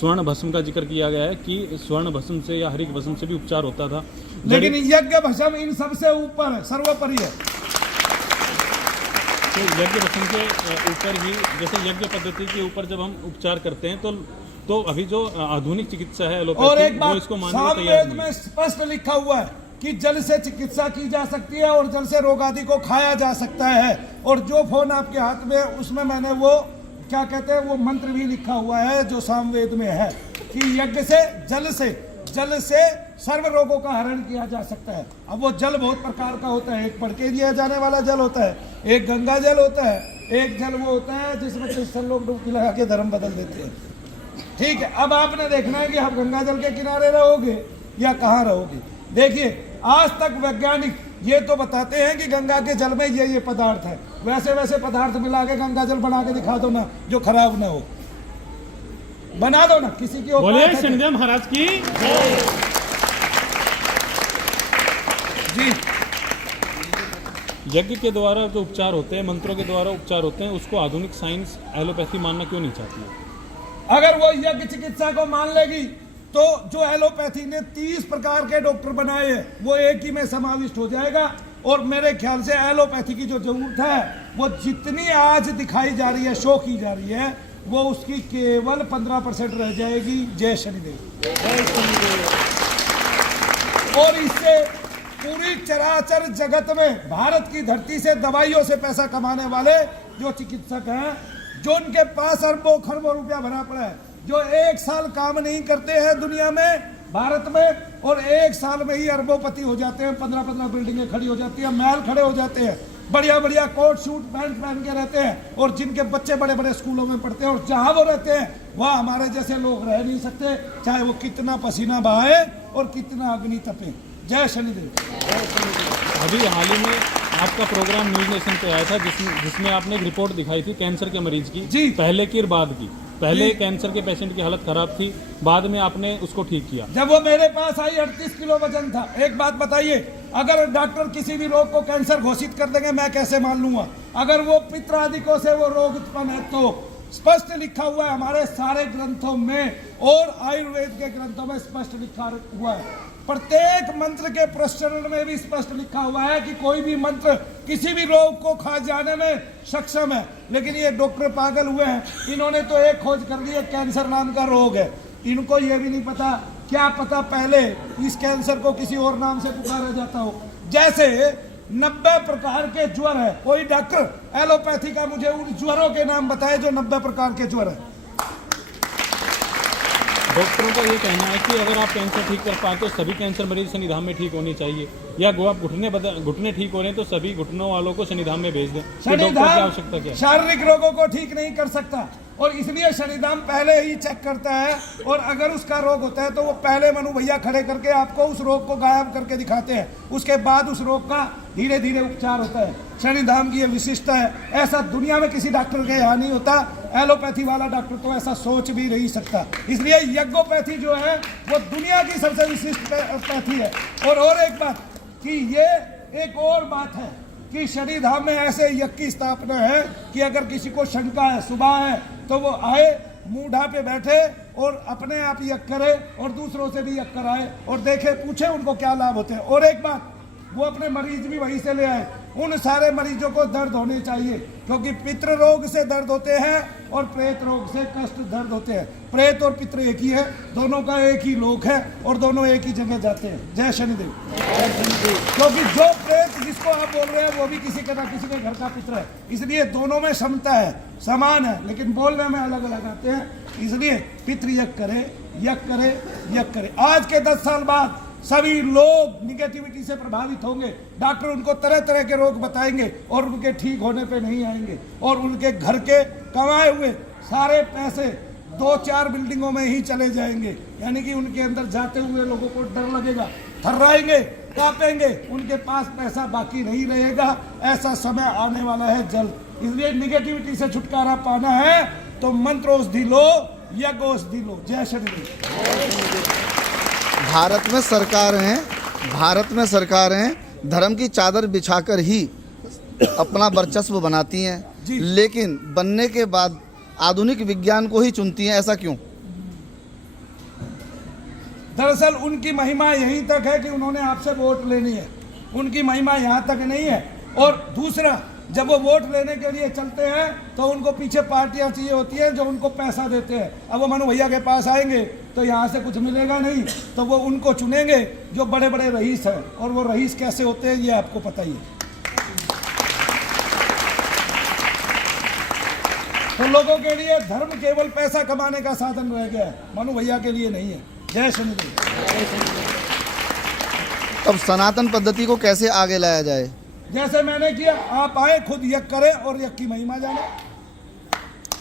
स्वर्ण भस्म का जिक्र किया गया है कि स्वर्ण भस्म से या हरित भस्म से भी उपचार होता था, लेकिन यज्ञ भस्म इन सबसे ऊपर है, सर्वोपरि है। तो यज्ञ भस्म के ऊपर ही, जैसे यज्ञ पद्धति के ऊपर जब हम उपचार करते हैं तो अभी जो आधुनिक चिकित्सा है और एक वो बात इसको मानने को तैयार सामवेद नहीं में है। स्पष्ट लिखा हुआ है कि जल से चिकित्सा की जा सकती है और जल से रोग आदि को खाया जा सकता है। और जो फोन आपके हाथ में उसमें मैंने वो क्या कहते हैं वो मंत्र भी लिखा हुआ है जो सामवेद में है कि यज्ञ से जल से सर्व रोगों का हरण किया जा सकता है। अब वो जल बहुत प्रकार का होता है, एक पढ़ के दिया जाने वाला जल होता है, एक गंगा जल होता है, एक जल वो होता है जिसमें क्रिश्चियन लोग डुबकी लगा के धर्म बदल देते हैं। ठीक है, अब आपने देखना है कि आप गंगा जल के किनारे रहोगे या कहाँ रहोगे। देखिए आज तक वैज्ञानिक ये तो बताते हैं कि गंगा के जल में ये पदार्थ है, वैसे पदार्थ मिला के गंगा जल बना के दिखा दो ना जो खराब ना हो, बना दो ना, किसी की बोले शनिदेव महाराज की जी। यज्ञ के द्वारा जो उपचार होते हैं, मंत्रों के द्वारा उपचार होते हैं, उसको आधुनिक साइंस एलोपैथी मानना क्यों नहीं चाहती है? अगर वो यज्ञ चिकित्सा को मान लेगी तो जो एलोपैथी ने 30 प्रकार के डॉक्टर बनाए हैं वो एक ही में समाविष्ट हो जाएगा। और मेरे ख्याल से एलोपैथी की जो जरूरत है वो जितनी आज दिखाई जा रही है, शो की जा रही है, वो उसकी केवल 15% रह जाएगी। जय शनिदेव। और इससे पूरी चराचर जगत में भारत की धरती से दवाइयों से पैसा कमाने वाले जो चिकित्सक हैं, जो उनके पास अरबों खरबों रुपया भरा पड़ा है, जो एक साल काम नहीं करते हैं दुनिया में, भारत में, और एक साल में ही अरबोपति हो जाते हैं, 15-15 बिल्डिंगें खड़ी हो जाती हैं, महल खड़े हो जाते हैं, बढ़िया कोट सूट पैंट पहन के रहते हैं, और जिनके बच्चे बड़े स्कूलों में पढ़ते हैं, और जहां वो रहते हैं वहां हमारे जैसे लोग रह नहीं सकते, चाहे वो कितना पसीना बहाए और कितना अग्नि तपे। जय शनिदेव। अभी हाल ही में आपका प्रोग्राम न्यूज नेशन पे आया था जिसमें आपने एक रिपोर्ट दिखाई थी कैंसर के मरीज की जी। पहले की और बाद की। पहले कैंसर के पेशेंट की हालत खराब थी, बाद में आपने उसको ठीक किया। जब वो मेरे पास आई 38 किलो वजन था। एक बात बताइए, अगर डॉक्टर किसी भी रोग को कैंसर घोषित कर देंगे मैं कैसे मान लूंगा? अगर वो पित्र आदिकों से वो रोग उत्पन्न है तो स्पष्ट लिखा हुआ है हमारे सारे ग्रंथों में, और आयुर्वेद के ग्रंथों में स्पष्ट लिखा हुआ है, प्रत्येक मंत्र के प्रचरण में भी स्पष्ट लिखा हुआ है कि कोई भी मंत्र किसी भी रोग को खा जाने में सक्षम है। लेकिन ये डॉक्टर पागल हुए हैं, इन्होंने तो एक खोज कर ली है, कैंसर नाम का रोग है। इनको ये भी नहीं पता, क्या पता पहले इस कैंसर को किसी और नाम से पुकारा जाता हो। जैसे 90 प्रकार के ज्वर है, कोई डॉक्टर एलोपैथी का मुझे उन ज्वरों के नाम बताए जो 90 प्रकार के ज्वर है। डॉक्टरों का ये कहना है कि अगर आप कैंसर ठीक कर पाते तो सभी कैंसर मरीज शनिधाम में ठीक होने चाहिए, या आप घुटने ठीक हो रहे हैं तो सभी घुटनों वालों को शनिधाम में भेज दें। तो डॉक्टर की आवश्यकता क्या है? शारीरिक रोगों को ठीक नहीं कर सकता, और इसलिए शनिधाम पहले ही चेक करता है, और अगर उसका रोग होता है तो वो पहले मनु भैया खड़े करके आपको उस रोग को गायब करके दिखाते हैं, उसके बाद उस रोग का धीरे धीरे उपचार होता है। शनिधाम की ये विशिष्टता है, ऐसा दुनिया में किसी डॉक्टर के यहाँ नहीं होता। एलोपैथी वाला डॉक्टर तो ऐसा सोच भी नहीं सकता। इसलिए यज्ञोपैथी जो है वो दुनिया की सबसे विशिष्ट पैथी है। और एक बात कि ये एक और बात है कि शनिधाम में ऐसे यज्ञ की स्थापना है कि अगर किसी को शंका है, सुबह है, तो वो आए, मूढ़ा पे बैठे और अपने आप यज्ञ करे और दूसरों से भी यज्ञ कराए और देखे, पूछे उनको क्या लाभ होते हैं। और एक बात, वो अपने मरीज भी वहीं से ले आए। उन सारे मरीजों को दर्द होने चाहिए, क्योंकि पितृ रोग से दर्द होते हैं और प्रेत रोग से कष्ट दर्द होते हैं। प्रेत और पितृ एक ही है, दोनों का एक ही लोक है और दोनों एक ही जगह जाते हैं। जय शनिदेव। क्योंकि जो प्रेत जिसको आप बोल रहे हैं वो भी किसी के ना किसी के घर का पितृ है, इसलिए दोनों में समता है, समान है, लेकिन बोलने में अलग अलग आते हैं। इसलिए पितृ यज्ञ करे, यज्ञ करे, यज्ञ करे। आज के 10 साल बाद सभी लोग निगेटिविटी से प्रभावित होंगे, डॉक्टर उनको तरह तरह के रोग बताएंगे और उनके ठीक होने पे नहीं आएंगे, और उनके घर के कमाए हुए सारे पैसे 2-4 बिल्डिंगों में ही चले जाएंगे। यानी कि उनके अंदर जाते हुए लोगों को डर लगेगा, थर्राएंगे, कांपेंगे, उनके पास पैसा बाकी नहीं रहेगा। ऐसा समय आने वाला है जल्द। इसलिए निगेटिविटी से छुटकारा पाना है तो मंत्र औषधि लो, यज्ञ औषधि लो। जय शनिदेव। भारत में सरकारें धर्म की चादर बिछाकर ही अपना वर्चस्व बनाती हैं, लेकिन बनने के बाद आधुनिक विज्ञान को ही चुनती हैं। ऐसा क्यों? दरअसल उनकी महिमा यहीं तक है कि उन्होंने आपसे वोट लेनी है, उनकी महिमा यहाँ तक नहीं है। और दूसरा, जब वो वोट लेने के लिए चलते हैं तो उनको पीछे पार्टियां चाहिए होती हैं जो उनको पैसा देते हैं। अब वो मनु भैया के पास आएंगे तो यहाँ से कुछ मिलेगा नहीं, तो वो उनको चुनेंगे जो बड़े बड़े रईस हैं। और वो रईस कैसे होते हैं ये आपको पता ही है। तो लोगों के लिए धर्म केवल पैसा कमाने का साधन रह गया है, मनु भैया के लिए नहीं है। जय शनिदेव। अब सनातन पद्धति को कैसे आगे लाया जाए? जैसे मैंने किया, आप आए, खुद यज्ञ करें और यज्ञ की महिमा जाने।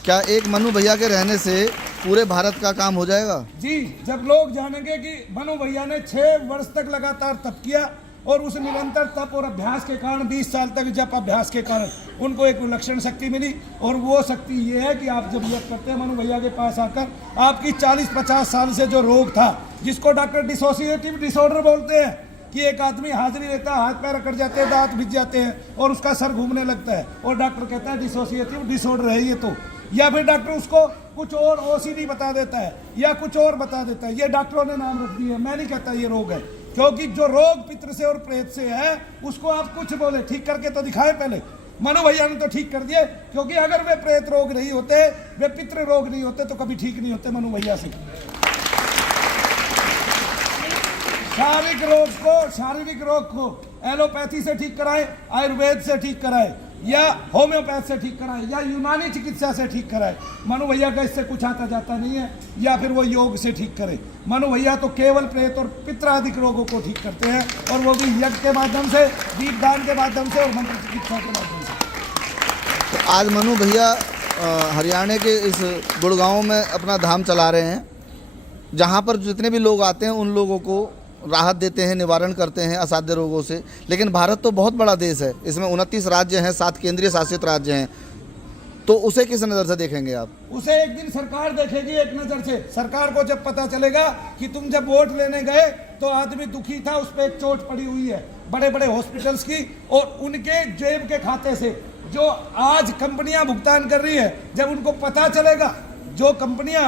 क्या एक मनु भैया के रहने से पूरे भारत का काम हो जाएगा? जी, जब लोग जानेंगे कि मनु भैया ने 6 वर्ष तक लगातार तप किया और उस निरंतर तप और अभ्यास के कारण 20 साल तक जप अभ्यास के कारण उनको एक विलक्षण शक्ति मिली। और वो शक्ति ये है कि आप जब यज्ञ करते हैं मनु भैया के पास आकर, आपकी 40-50 साल से जो रोग था, जिसको डॉक्टर डिसोसिएटिव डिसऑर्डर बोलते हैं कि एक आदमी हाजिरी लेता है, हाथ पैर अकड़ जाते हैं, दांत भिज जाते हैं और उसका सर घूमने लगता है, और डॉक्टर कहता है डिसोसिएटिव डिसऑर्डर है ये तो। या फिर डॉक्टर उसको कुछ और ओसीडी बता देता है या कुछ और बता देता है, ये डॉक्टरों ने नाम रख दिए। मैं नहीं कहता ये रोग है, क्योंकि जो रोग पितृ से और प्रेत से है उसको आप कुछ बोले ठीक करके तो दिखाए पहले। मनु भैया ने तो ठीक कर दिए, क्योंकि अगर वे प्रेत रोग नहीं होते, वे पितृ रोग नहीं होते तो कभी ठीक नहीं होते मनु भैया से। शारीरिक रोग को एलोपैथी से ठीक कराए, आयुर्वेद से ठीक कराए, या होम्योपैथ से ठीक कराए, या यूनानी चिकित्सा से ठीक कराए। मनु भैया का इससे कुछ आता जाता नहीं है। या फिर वो योग से ठीक करे। मनु भैया तो केवल प्रेत और पित्रादिक रोगों को ठीक करते हैं, और वो भी यज्ञ के माध्यम से, दीपदान के माध्यम से और मंत्र चिकित्सा के माध्यम से। तो आज मनु भैया हरियाणा के इस गुड़गांव में अपना धाम चला रहे हैं, जहाँ पर जितने भी लोग आते हैं उन लोगों को राहत देते हैं, निवारण करते हैं असाध्य रोगों से। लेकिन भारत तो बहुत बड़ा देश है, इसमें 29 राज्य हैं, 7 केंद्रीय शासित राज्य हैं, तो उसे किस नज़र से देखेंगे आप? उसे एक दिन सरकार देखेगी एक नज़र से। सरकार को जब पता चलेगा कि तुम जब वोट लेने गए तो आदमी दुखी था, उस पर एक चोट पड़ी हुई है बड़े बड़े हॉस्पिटल्स की, और उनके जेब के खाते से जो आज कंपनियां भुगतान कर रही है, जब उनको पता चलेगा, जो कंपनियां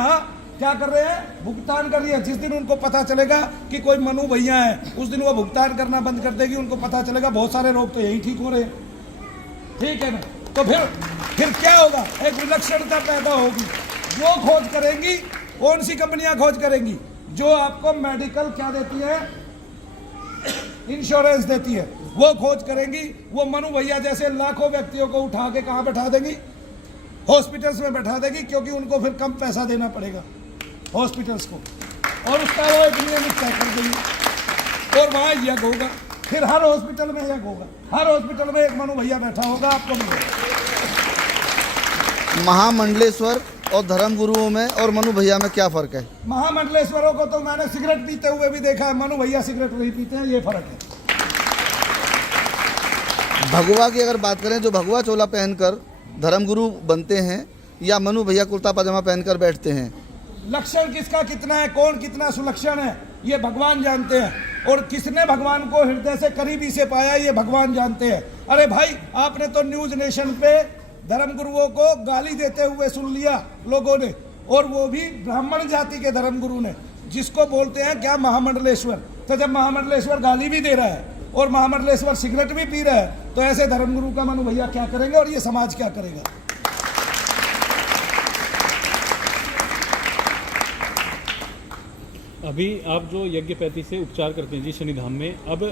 क्या कर रहे हैं, भुगतान कर रही है, जिस दिन उनको पता चलेगा कि कोई मनु भैया है, उस दिन वो भुगतान करना बंद कर देगी। उनको पता चलेगा बहुत सारे रोग तो यही ठीक हो रहे हैं, ठीक है ना। तो फिर क्या होगा, एक विलक्षणता पैदा होगी। वो खोज करेंगी, कौन सी कंपनियां खोज करेंगी? जो आपको मेडिकल क्या देती है, इंश्योरेंस देती है, वो खोज करेंगी। वो मनु भैया जैसे लाखों व्यक्तियों को उठा के कहाँ बैठा देंगी? हॉस्पिटल्स में बैठा देगी, क्योंकि उनको फिर कम पैसा देना पड़ेगा हॉस्पिटल्स को, और उसका वो एक नियमित तय कर देंगे, और वहाँ यज्ञ होगा। फिर हर हॉस्पिटल में यज्ञ होगा, हर हॉस्पिटल में एक मनु भैया बैठा होगा, आपको मिलेगा। महामंडलेश्वर और धर्म गुरुओं में और मनु भैया में क्या फ़र्क है? महामंडलेश्वरों को तो मैंने सिगरेट पीते हुए भी देखा है, मनु भैया सिगरेट नहीं पीते हैं, ये फर्क है। भगवा की अगर बात करें, जो भगवा चोला पहनकर धर्मगुरु बनते हैं, या मनु भैया कुर्ता पजामा पहनकर बैठते हैं, लक्षण किसका कितना है, कौन कितना सुलक्षण है, ये भगवान जानते हैं। और किसने भगवान को हृदय से करीबी से पाया, ये भगवान जानते हैं। अरे भाई, आपने तो न्यूज नेशन पे धर्मगुरुओं को गाली देते हुए सुन लिया लोगों ने, और वो भी ब्राह्मण जाति के धर्मगुरु ने, जिसको बोलते हैं क्या, महामंडलेश्वर। तो जब महामंडलेश्वर गाली भी दे रहा है और महामंडलेश्वर सिगरेट भी पी रहा है, तो ऐसे धर्मगुरु का मनु भैया क्या करेंगे और ये समाज क्या करेगा? अभी आप जो यज्ञोपैथी से उपचार करते हैं जी शनिधाम में, अब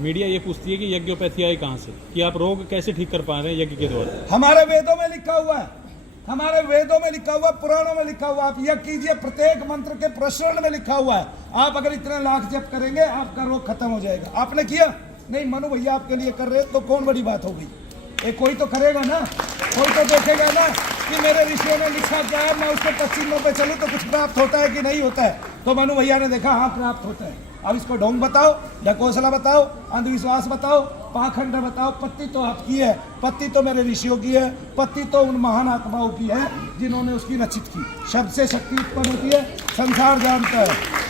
मीडिया ये पूछती है कि यज्ञोपैथी आई कहाँ से, कि आप रोग कैसे ठीक कर पा रहे हैं यज्ञ के द्वारा? हमारे वेदों में लिखा हुआ है, हमारे वेदों में लिखा हुआ, पुराणों में लिखा हुआ। आप यज्ञ कीजिए, प्रत्येक मंत्र के प्रश्न में लिखा हुआ है, आप अगर इतने लाख जप करेंगे आपका रोग खत्म हो जाएगा। आपने किया नहीं, मनु भैया आपके लिए कर रहे, तो कौन बड़ी बात हो गई? एक कोई तो करेगा ना, कोई तो देखेगा ना कि मेरे ऋषियों ने लिखा क्या है, मैं उसके पश्चिमों पे चलूँ तो कुछ प्राप्त होता है कि नहीं होता है। तो मनु भैया ने देखा, हाँ प्राप्त होता है। अब इसको ढोंग बताओ, ढकोसला बताओ, अंधविश्वास बताओ, पाखंड बताओ। पत्ती तो आपकी है, पत्ती तो मेरे ऋषियों की है, पत्ती तो उन महान आत्माओं की है जिन्होंने उसकी रचित की। शब्द से शक्ति उत्पन्न होती है, संसार जानता है।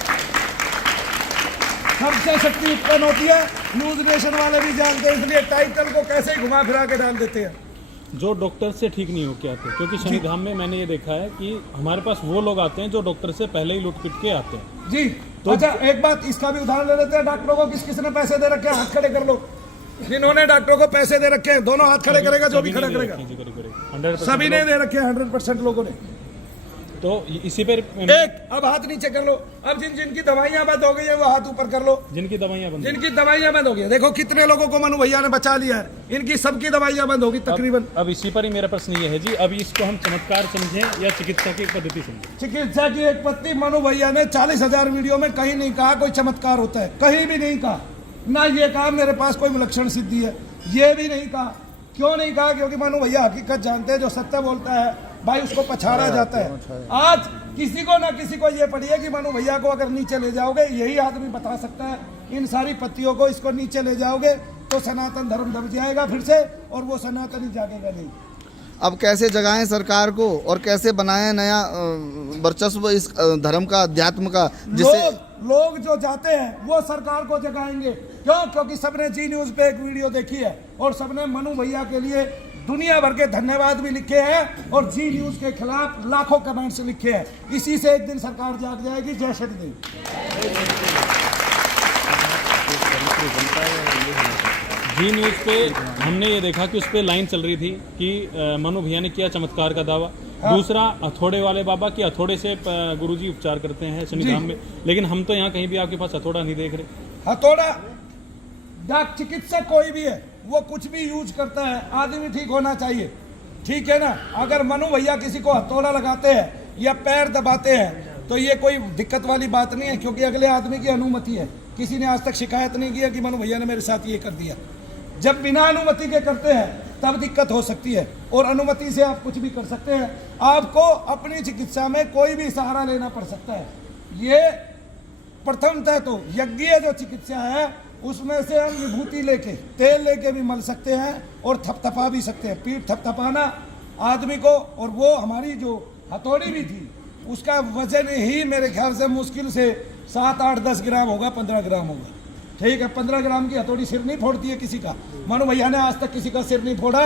सबसे शक्ति उत्पन्न होती है, न्यूज नेशन वाले भी जानते हैं, इसलिए टाइटल को कैसे घुमा फिरा के डाल देते हैं। जो डॉक्टर से ठीक नहीं हो के आते, क्योंकि शनिधाम में मैंने ये देखा है कि हमारे पास वो लोग आते हैं जो डॉक्टर से पहले ही लुट पिट के आते हैं। जी, अच्छा एक बात इसका भी उदाहरण ले लेते हैं, डॉक्टरों को किस किसने पैसे दे रखे हैं, हाथ खड़े कर लो। जिन्होंने डॉक्टरों को पैसे दे रखे हैं दोनों हाथ खड़े करेगा, जो भी खड़ा करेगा। 100% सभी ने दे रखे हैं, 100% लोगों ने। तो इसी पर एक अब हाथ नीचे कर लो। अब जिनकी दवाइयां बंद हो गई है वो हाथ ऊपर कर लो। जिनकी दवाइयां बंद हो गई, देखो कितने लोगों को मनु भैया ने बचा लिया है। इनकी सबकी दवाइयां बंद होगी तकरीबन। अब इसी पर ही मेरा प्रश्न ये है जी, अब इसको हम चमत्कार समझें या चिकित्सा की पद्धति समझें? चिकित्सा की एक पद्धति मनु भैया ने 40,000 वीडियो में कहीं नहीं कहा कोई चमत्कार होता है, कहीं भी नहीं कहा। ना ये कहा मेरे पास कोई विलक्षण सिद्धि है, ये भी नहीं कहा। क्यों नहीं कहा? क्योंकि मनु भैया हकीकत जानते हैं, जो सत्य बोलता है भाई उसको पछाड़ा जाता है। आज किसी को ना किसी को ये पड़ी है कि मनु भैया को अगर नीचे ले जाओगे, यही आदमी बता सकता है, इन सारी पत्तियों को इसको नीचे ले जाओगे तो सनातन धर्म दब जाएगा फिर से, और वो सनातन ही जागेगा नहीं। अब कैसे जगाएं सरकार को और कैसे बनाएं नया वर्चस्व इस धर्म का, अध्यात्म का, जिससे लोग जो जाते हैं वो सरकार को जगाएंगे। क्यों? क्योंकि सबने जी न्यूज पे एक वीडियो देखी है और सबने मनु भैया के लिए दुनिया भर के धन्यवाद भी लिखे हैं और जी न्यूज के खिलाफ लाखों कमेंट्स लिखे हैं। इसी से एक दिन सरकार जाग जाएगी। जय श्री देव। जी न्यूज़ पे हमने ये देखा कि उस पर लाइन चल रही थी कि मनु भैया ने किया चमत्कार का दावा। हाँ। दूसरा हथौड़े वाले बाबा कि हथौड़े से गुरुजी उपचार करते हैं शनिधाम में, लेकिन हम तो यहाँ कहीं भी आपके पास हथौड़ा नहीं देख रहे। हथौड़ा डाक चिकित्सक कोई भी है वो कुछ भी यूज करता है, आदमी ठीक होना चाहिए, ठीक है ना। अगर मनु भैया किसी को हथौड़ा लगाते हैं या पैर दबाते हैं तो ये कोई दिक्कत वाली बात नहीं है, क्योंकि अगले आदमी की अनुमति है। किसी ने आज तक शिकायत नहीं की है कि मनु भैया ने मेरे साथ ये कर दिया। जब बिना अनुमति के करते हैं तब दिक्कत हो सकती है, और अनुमति से आप कुछ भी कर सकते हैं। आपको अपनी चिकित्सा में कोई भी सहारा लेना पड़ सकता है। ये प्रथमतः तो यज्ञीय जो चिकित्सा है उसमें से हम विभूति लेके, तेल लेके भी मल सकते हैं और थपथपा भी सकते हैं। पीठ थपथपाना आदमी को, और वो हमारी जो हथौड़ी भी थी उसका वजन ही मेरे ख्याल से मुश्किल से 7, 8, 10 ग्राम होगा, 15 ग्राम होगा, ठीक है। 15 ग्राम की हथौड़ी सिर नहीं फोड़ती है किसी का। मनु भैया ने आज तक किसी का सिर नहीं फोड़ा।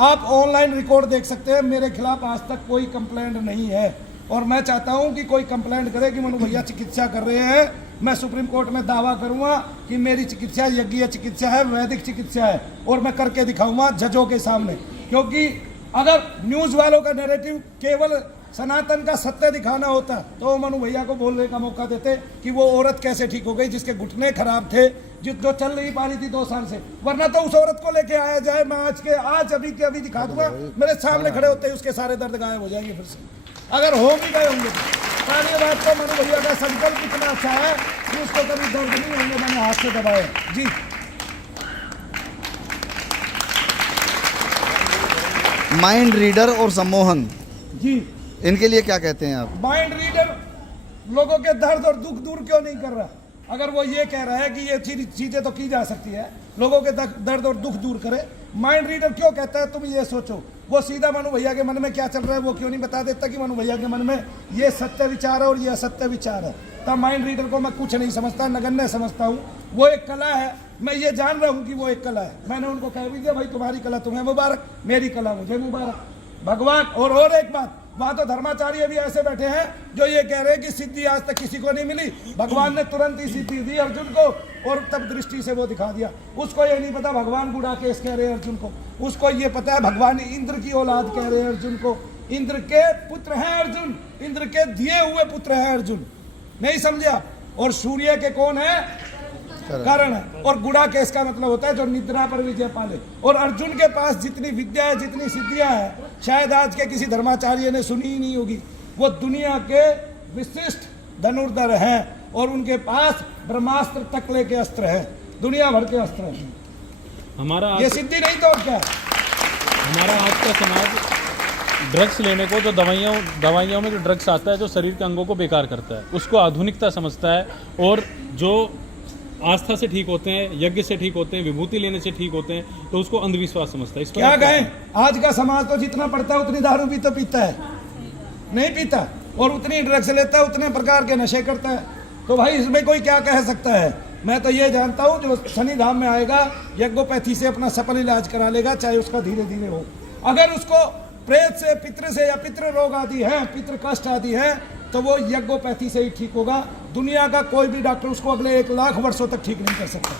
आप ऑनलाइन रिकॉर्ड देख सकते हैं, मेरे खिलाफ आज तक कोई कंप्लेंट नहीं है, और मैं चाहता हूं कि कोई कंप्लेंट करे कि मनु भैया चिकित्सा कर रहे हैं। मैं सुप्रीम कोर्ट में दावा करूंगा कि मेरी चिकित्सा यज्ञीय चिकित्सा है, वैदिक चिकित्सा है, और मैं करके दिखाऊंगा जजों के सामने। क्योंकि अगर न्यूज वालों का नैरेटिव केवल सनातन का सत्य दिखाना होता तो मनु भैया को बोलने का मौका देते कि वो औरत कैसे ठीक हो गई जिसके घुटने खराब थे, जो चल नहीं पा रही थी 2 साल से। वरना तो उस औरत को लेके आया जाए, मैं आज अभी के अभी दिखा दूंगा, मेरे सामने खड़े होते ही उसके सारे दर्द गायब हो जाएंगे फिर से, अगर हो भी गए होंगे। पहली बात तो मनु भैया का संकल्प इतना अच्छा है कि उसको कभी दर्द नहीं होंगे, मैंने हाथ से दबाया जी। माइंड रीडर और सम्मोहन जी, इनके लिए क्या कहते हैं आप? माइंड रीडर लोगों के दर्द और दुख दूर क्यों नहीं कर रहा? अगर वो ये कह रहा है कि ये चीजें तो की जा सकती है, लोगों के दर्द और दुख दूर करे, माइंड रीडर क्यों कहता है? तुम ये सोचो, वो सीधा मनु भैया के मन में क्या चल रहा है वो क्यों नहीं बता देता कि मनु भैया के मन में ये सत्य विचार है और ये असत्य विचार है। तब माइंड रीडर को मैं कुछ नहीं समझता, नगण्य समझता हूँ। वो एक कला है, मैं ये जान रहा हूँ कि वो एक कला है। मैंने उनको कह भी दिया भाई तुम्हारी कला तुम्हें मुबारक, मेरी कला मुझे मुबारक। भगवान और एक बात, वहां तो धर्माचार्य भी ऐसे बैठे हैं जो ये कह रहे हैं कि सिद्धि आज तक किसी को नहीं मिली। भगवान ने तुरंत ही सिद्धि दी अर्जुन को, और तब दृष्टि से वो दिखा दिया। उसको ये नहीं पता भगवान बूढ़ा केस कह रहे हैं अर्जुन को, उसको ये पता है भगवान इंद्र की औलाद कह रहे हैं अर्जुन को। इंद्र के पुत्र हैं अर्जुन, इंद्र के दिए हुए पुत्र हैं अर्जुन, नहीं समझे आप? और सूर्य के कौन है? कारण है। और गुड़ा केस का मतलब होता है जो निद्रा पर विजय पाले। और अर्जुन के पास जितनी विद्या है, जितनी सिद्धियां हैं, शायद आज के किसी धर्माचार्य ने सुनी ही नहीं होगी। वो दुनिया के विशिष्ट धनुर्धर हैं और उनके पास ब्रह्मास्त्र तक लेके अस्त्र है, दुनिया भर के अस्त्र हैं। हमारा ये सिद्धि नहीं तो और क्या है? हमारा आज का समाज ड्रग्स लेने को, जो दवाइयों में जो ड्रग्स आता है जो शरीर के अंगों को बेकार करता है, उसको आधुनिकता समझता है। और जो आस्था से ठीक होते हैं, यज्ञ से ठीक होते हैं, विभूति लेने से ठीक होते हैं, तो उसको अंधविश्वास समझता है। इस क्या कहें, आज का समाज तो जितना पढ़ता है उतनी दारू भी तो पीता है, नहीं पीता, और उतनी ड्रग्स लेता है, उतने प्रकार के नशे करता है। तो भाई इसमें कोई क्या कह सकता है? मैं तो ये जानता हूँ जो शनिधाम में आएगा यज्ञोपैथी से अपना सफल इलाज करा लेगा, चाहे उसका धीरे धीरे हो। अगर उसको प्रेत से या पितृ रोग आदि है, पितृ कष्ट आदि है, तो वो यज्ञोपैथी से ही ठीक होगा। दुनिया का कोई भी डॉक्टर उसको अगले 1 लाख वर्षों तक ठीक नहीं कर सकता।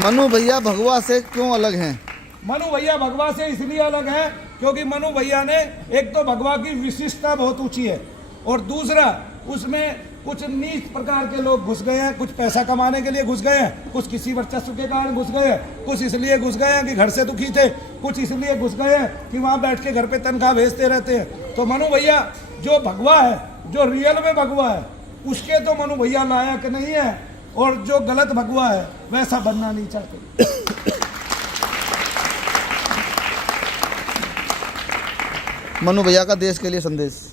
मनु भैया भगवा से क्यों अलग हैं? मनु भैया भगवा से इसलिए अलग है क्योंकि मनु भैया ने एक तो भगवा की विशिष्टता बहुत ऊंची है, और दूसरा उसमें कुछ नीच प्रकार के लोग घुस गए हैं, कुछ पैसा कमाने के लिए घुस गए हैं, कुछ किसी वर्चस्व के कारण घुस गए हैं, कुछ इसलिए घुस गए हैं कि घर से दुखी थे, कुछ इसलिए घुस गए हैं कि वहाँ बैठ के घर पे तनख्वाह भेजते रहते हैं। तो मनु भैया जो भगवा है, जो रियल में भगवा है, उसके तो मनु भैया लायक नहीं है, और जो गलत भगवा है वैसा बनना नहीं चाहते। मनु भैया का देश के लिए संदेश?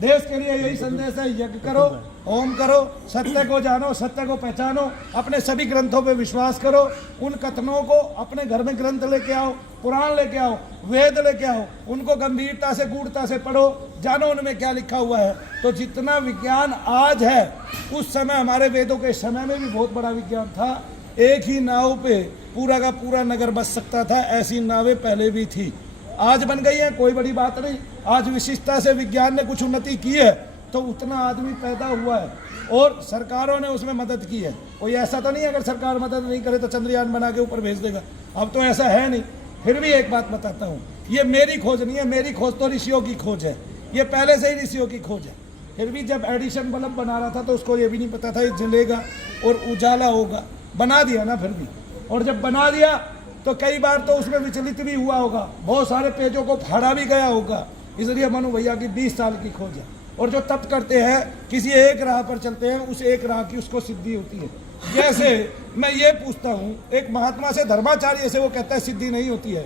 देश के लिए यही संदेश है, यज्ञ करो, होम करो, सत्य को जानो, सत्य को पहचानो, अपने सभी ग्रंथों पे विश्वास करो, उन कथनों को अपने घर में ग्रंथ लेके आओ, पुराण लेके आओ, वेद लेके आओ, उनको गंभीरता से गूढ़ता से पढ़ो, जानो उनमें क्या लिखा हुआ है। तो जितना विज्ञान आज है, उस समय हमारे वेदों के समय में भी बहुत बड़ा विज्ञान था। एक ही नाव पे पूरा का पूरा नगर बस सकता था, ऐसी नावें पहले भी थी, आज बन गई है, कोई बड़ी बात नहीं। आज विशिष्टता से विज्ञान ने कुछ उन्नति की है, तो उतना आदमी पैदा हुआ है, और सरकारों ने उसमें मदद की है। कोई ऐसा तो नहीं है अगर सरकार मदद नहीं करे तो चंद्रयान बना के ऊपर भेज देगा, अब तो ऐसा है नहीं। फिर भी एक बात बताता हूँ, ये मेरी खोज नहीं है, मेरी खोज तो ऋषियों की खोज है, ये पहले से ही ऋषियों की खोज है। फिर भी जब एडिशन बल्ब बना रहा था तो उसको ये भी नहीं पता था ये जलेगा और उजाला होगा, बना दिया ना फिर भी। और जब बना दिया तो कई बार तो उसमें विचलित भी हुआ होगा, बहुत सारे पेजों को फाड़ा भी गया होगा। इसलिए मनु भैया की 20 साल की खोज है। और जो तप करते हैं, किसी एक राह पर चलते हैं, उस एक राह की उसको सिद्धि होती है। जैसे मैं ये पूछता हूँ एक महात्मा से, धर्माचार्य से, वो कहता है सिद्धि नहीं होती है,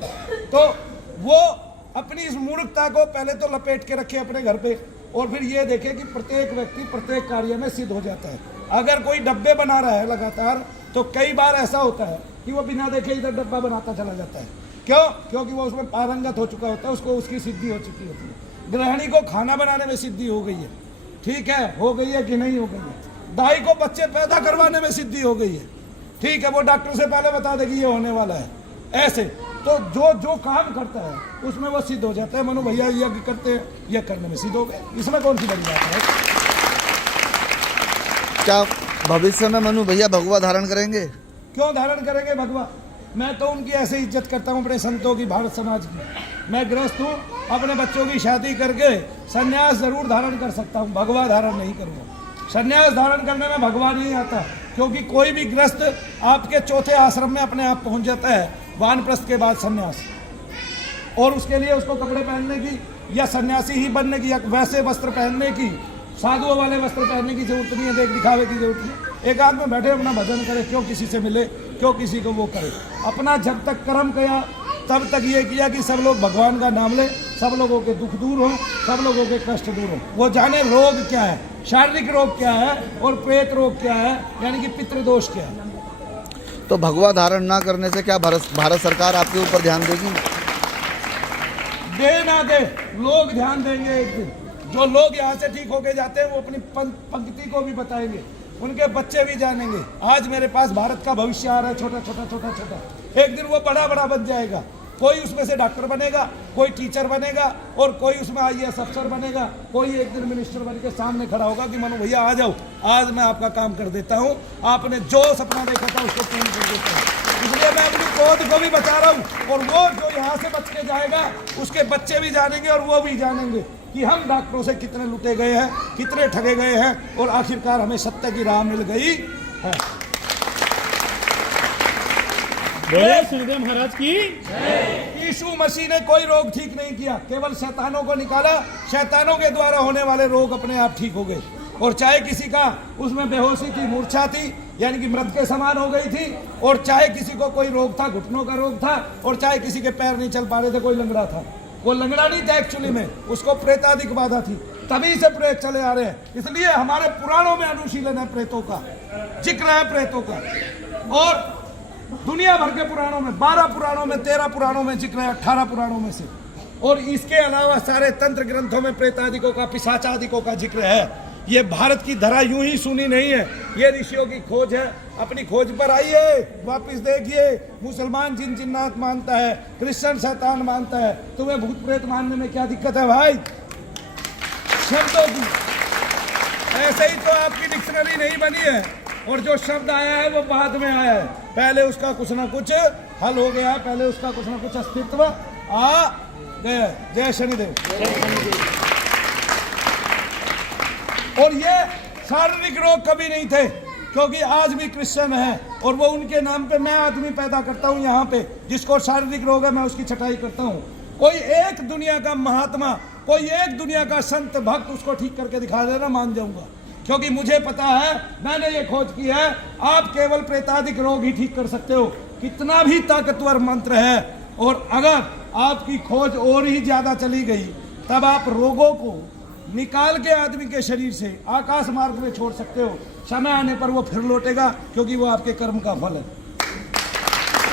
तो वो अपनी इस मूर्खता को पहले तो लपेट के रखे अपने घर पे, और फिर ये देखे कि प्रत्येक व्यक्ति प्रत्येक कार्य में सिद्ध हो जाता है। अगर कोई डब्बे बना रहा है लगातार, तो कई बार ऐसा होता है कि वो बिना देखे इधर डब्बा बनाता चला जाता है। क्यों? क्योंकि वो उसमें पारंगत हो चुका होता है, उसको उसकी सिद्धि हो चुकी होती है। गृहिणी को खाना बनाने में सिद्धि हो गई है, ठीक है, हो गई है कि नहीं हो गई है। दाई को बच्चे पैदा करवाने में सिद्धि हो गई है, ठीक है, वो डॉक्टर से पहले बता देगी ये होने वाला है। ऐसे तो जो जो काम करता है उसमें वो सिद्ध हो जाता है। मनु भैया यज्ञ करते हैं, यज्ञ करने में सिद्ध हो गए, इसमें कौन सी बड़ी बात है? क्या भविष्य में मनु भैया भगवा धारण करेंगे? क्यों धारण करेंगे भगवा? मैं तो उनकी ऐसे इज्जत करता हूँ, अपने संतों की, भारत समाज की। मैं गृहस्थ हूँ, अपने बच्चों की शादी करके संन्यास जरूर धारण कर सकता हूँ, भगवा धारण नहीं करूँगा। संन्यास धारण करने में भगवा नहीं आता, क्योंकि कोई भी गृहस्थ आपके चौथे आश्रम में अपने आप पहुँच जाता है, वानप्रस्थ के बाद संन्यास। और उसके लिए उसको कपड़े पहनने की या सन्यासी ही बनने की या वैसे वस्त्र पहनने की, साधुओं वाले वस्त्र पहनने की जरूरत नहीं है, देख दिखावे की जरूरत नहीं। एक आदमी बैठे अपना भजन करे, क्यों किसी से मिले, क्यों किसी को वो करे। अपना जब तक कर्म किया तब तक ये किया कि सब लोग भगवान का नाम लें, सब लोगों के दुख दूर हों, सब लोगों के कष्ट दूर हों। वो जाने रोग क्या है, शारीरिक रोग क्या है और प्रेत रोग क्या है, यानी कि पितृदोष क्या है। तो भगवा धारण ना करने से क्या भारत सरकार आपके ऊपर ध्यान देगी? दे ना दे, लोग ध्यान देंगे एक दिन। जो लोग यहाँ से ठीक होके जाते हैं वो अपनी पंक्ति को भी बताएंगे, उनके बच्चे भी जानेंगे। आज मेरे पास भारत का भविष्य आ रहा है, छोटा छोटा छोटा छोटा, एक दिन वो बड़ा बड़ा बन जाएगा। कोई उसमें से डॉक्टर बनेगा, कोई टीचर बनेगा, और कोई उसमें IAS अफसर बनेगा, कोई एक दिन मिनिस्टर बन के सामने खड़ा होगा कि मनु भैया आ जाओ, आज मैं आपका काम कर देता हूँ, आपने जो सपना देखा था उसको पूर्ण कर देता हूँ। इसलिए मैं अपनी पौध को भी बचा रहा हूँ, और वो जो यहाँ से बच के जाएगा उसके बच्चे भी जानेंगे और वो भी जानेंगे कि हम डॉक्टरों से कितने लुटे गए हैं, कितने ठगे गए हैं, और आखिरकार हमें सत्य की राह मिल गई है। बोले सूर्यदेव महाराज की। यीशु मसीह ने कोई रोग ठीक नहीं किया, केवल शैतानों को निकाला, शैतानों के द्वारा होने वाले रोग अपने आप ठीक हो गए। और चाहे किसी का उसमें बेहोशी थी, मूर्छा थी, यानी कि मृत के समान हो गई थी, और चाहे किसी को कोई रोग था, घुटनों का रोग था, और चाहे किसी के पैर नहीं चल पा रहे थे, कोई लंगड़ा था। वो लंगड़ा नहीं था एक्चुअली में, उसको प्रेतादिक बाधा थी, तभी से प्रेत चले आ रहे हैं। इसलिए हमारे पुराणों में अनुशीलन है, प्रेतों का जिक्र है, प्रेतों का। और दुनिया भर के पुराणों में 12 पुराणों में 13 पुराणों में जिक्र है, 18 पुराणों में से। और इसके अलावा सारे तंत्र ग्रंथों में प्रेतादिकों का, पिशाचादिकों का जिक्र है। ये भारत की धरा यूं ही सुनी नहीं है, ये ऋषियों की खोज है। अपनी खोज पर आइए, वापस देखिए। मुसलमान जिन जिन्नात मानता है, क्रिश्चियन शैतान मानता है, तुम्हें भूत प्रेत मानने में क्या दिक्कत है भाई? शब्दों की ऐसे ही तो आपकी डिक्शनरी नहीं बनी है, और जो शब्द आया है वो बाद में आया है। पहले उसका कुछ ना कुछ हल हो गया, पहले उसका कुछ ना कुछ अस्तित्व आ गया। जय शनिदेव। और ये शारीरिक रोग कभी नहीं थे, क्योंकि आज भी क्रिश्चियन है और वो उनके नाम पे मैं आदमी पैदा करता हूँ यहाँ पे, जिसको शारीरिक रोग है मैं उसकी छटाई करता हूँ। कोई एक दुनिया का महात्मा, कोई एक दुनिया का संत भक्त उसको ठीक करके दिखा देना, मान जाऊंगा, क्योंकि मुझे पता है, मैंने ये खोज की है, आप केवल प्रेतादिक रोग ही ठीक कर सकते हो। कितना भी ताकतवर मंत्र है, और अगर आपकी खोज और ही ज्यादा चली गई, तब आप रोगों को निकाल के आदमी के शरीर से आकाश मार्ग में छोड़ सकते हो। समय आने पर वो फिर लौटेगा, क्योंकि वो आपके कर्म का फल है।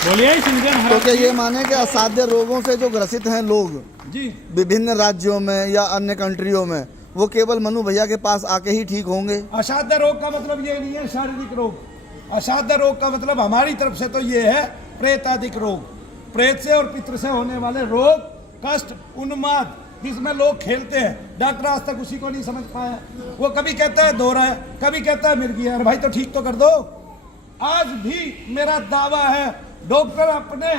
बोलिए शनिदेव तो महाराज। क्या ये माने कि असाध्य रोगों से जो ग्रसित हैं लोग जी, विभिन्न राज्यों में या अन्य कंट्रियों में, वो केवल मनु भैया के पास आके ही ठीक होंगे? असाध्य रोग का मतलब ये नहीं है शारीरिक रोग। असाध्य रोग का मतलब हमारी तरफ से तो ये है प्रेतादिक रोग, प्रेत से और पितृ से होने वाले रोग, कष्ट, उन्माद, जिसमें लोग खेलते हैं। डॉक्टर आज तक उसी को नहीं समझ पाया। वो कभी कहता है दोहरा है, कभी कहता है मिर्गी है। अरे भाई तो ठीक तो कर दो। आज भी मेरा दावा है, डॉक्टर अपने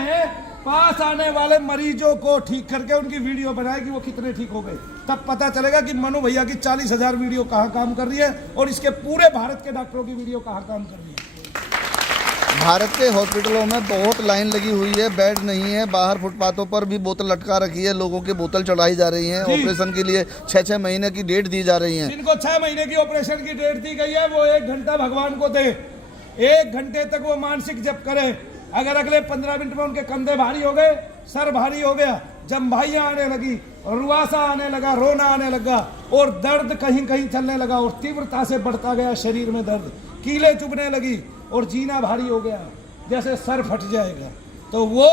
पास आने वाले मरीजों को ठीक करके उनकी वीडियो बनाए कि वो कितने ठीक हो गए, तब पता चलेगा कि मनु भैया की 40,000 वीडियो कहाँ काम कर रही है और इसके पूरे भारत के डॉक्टरों की वीडियो कहाँ काम कर रही है। भारत के हॉस्पिटलों में बहुत लाइन लगी हुई है, बेड नहीं है, बाहर फुटपाथों पर भी बोतल लटका रखी है, लोगों की बोतल चढ़ाई जा रही है, ऑपरेशन के लिए 6-6 महीने की डेट दी जा रही है। जिनको 6 महीने की ऑपरेशन की डेट दी गई है, वो 1 घंटा भगवान को दे, 1 घंटे तक वो मानसिक जप करे। अगर अगले 15 मिनट में उनके कंधे भारी हो गए, सर भारी हो गया, जम्भाइयां आने लगी, रुआसा आने लगा, रोना आने लगा, और दर्द कहीं कहीं चलने लगा, और तीव्रता से बढ़ता गया शरीर में दर्द, कीलें चुभने लगी, और जीना भारी हो गया, जैसे सर फट जाएगा, तो वो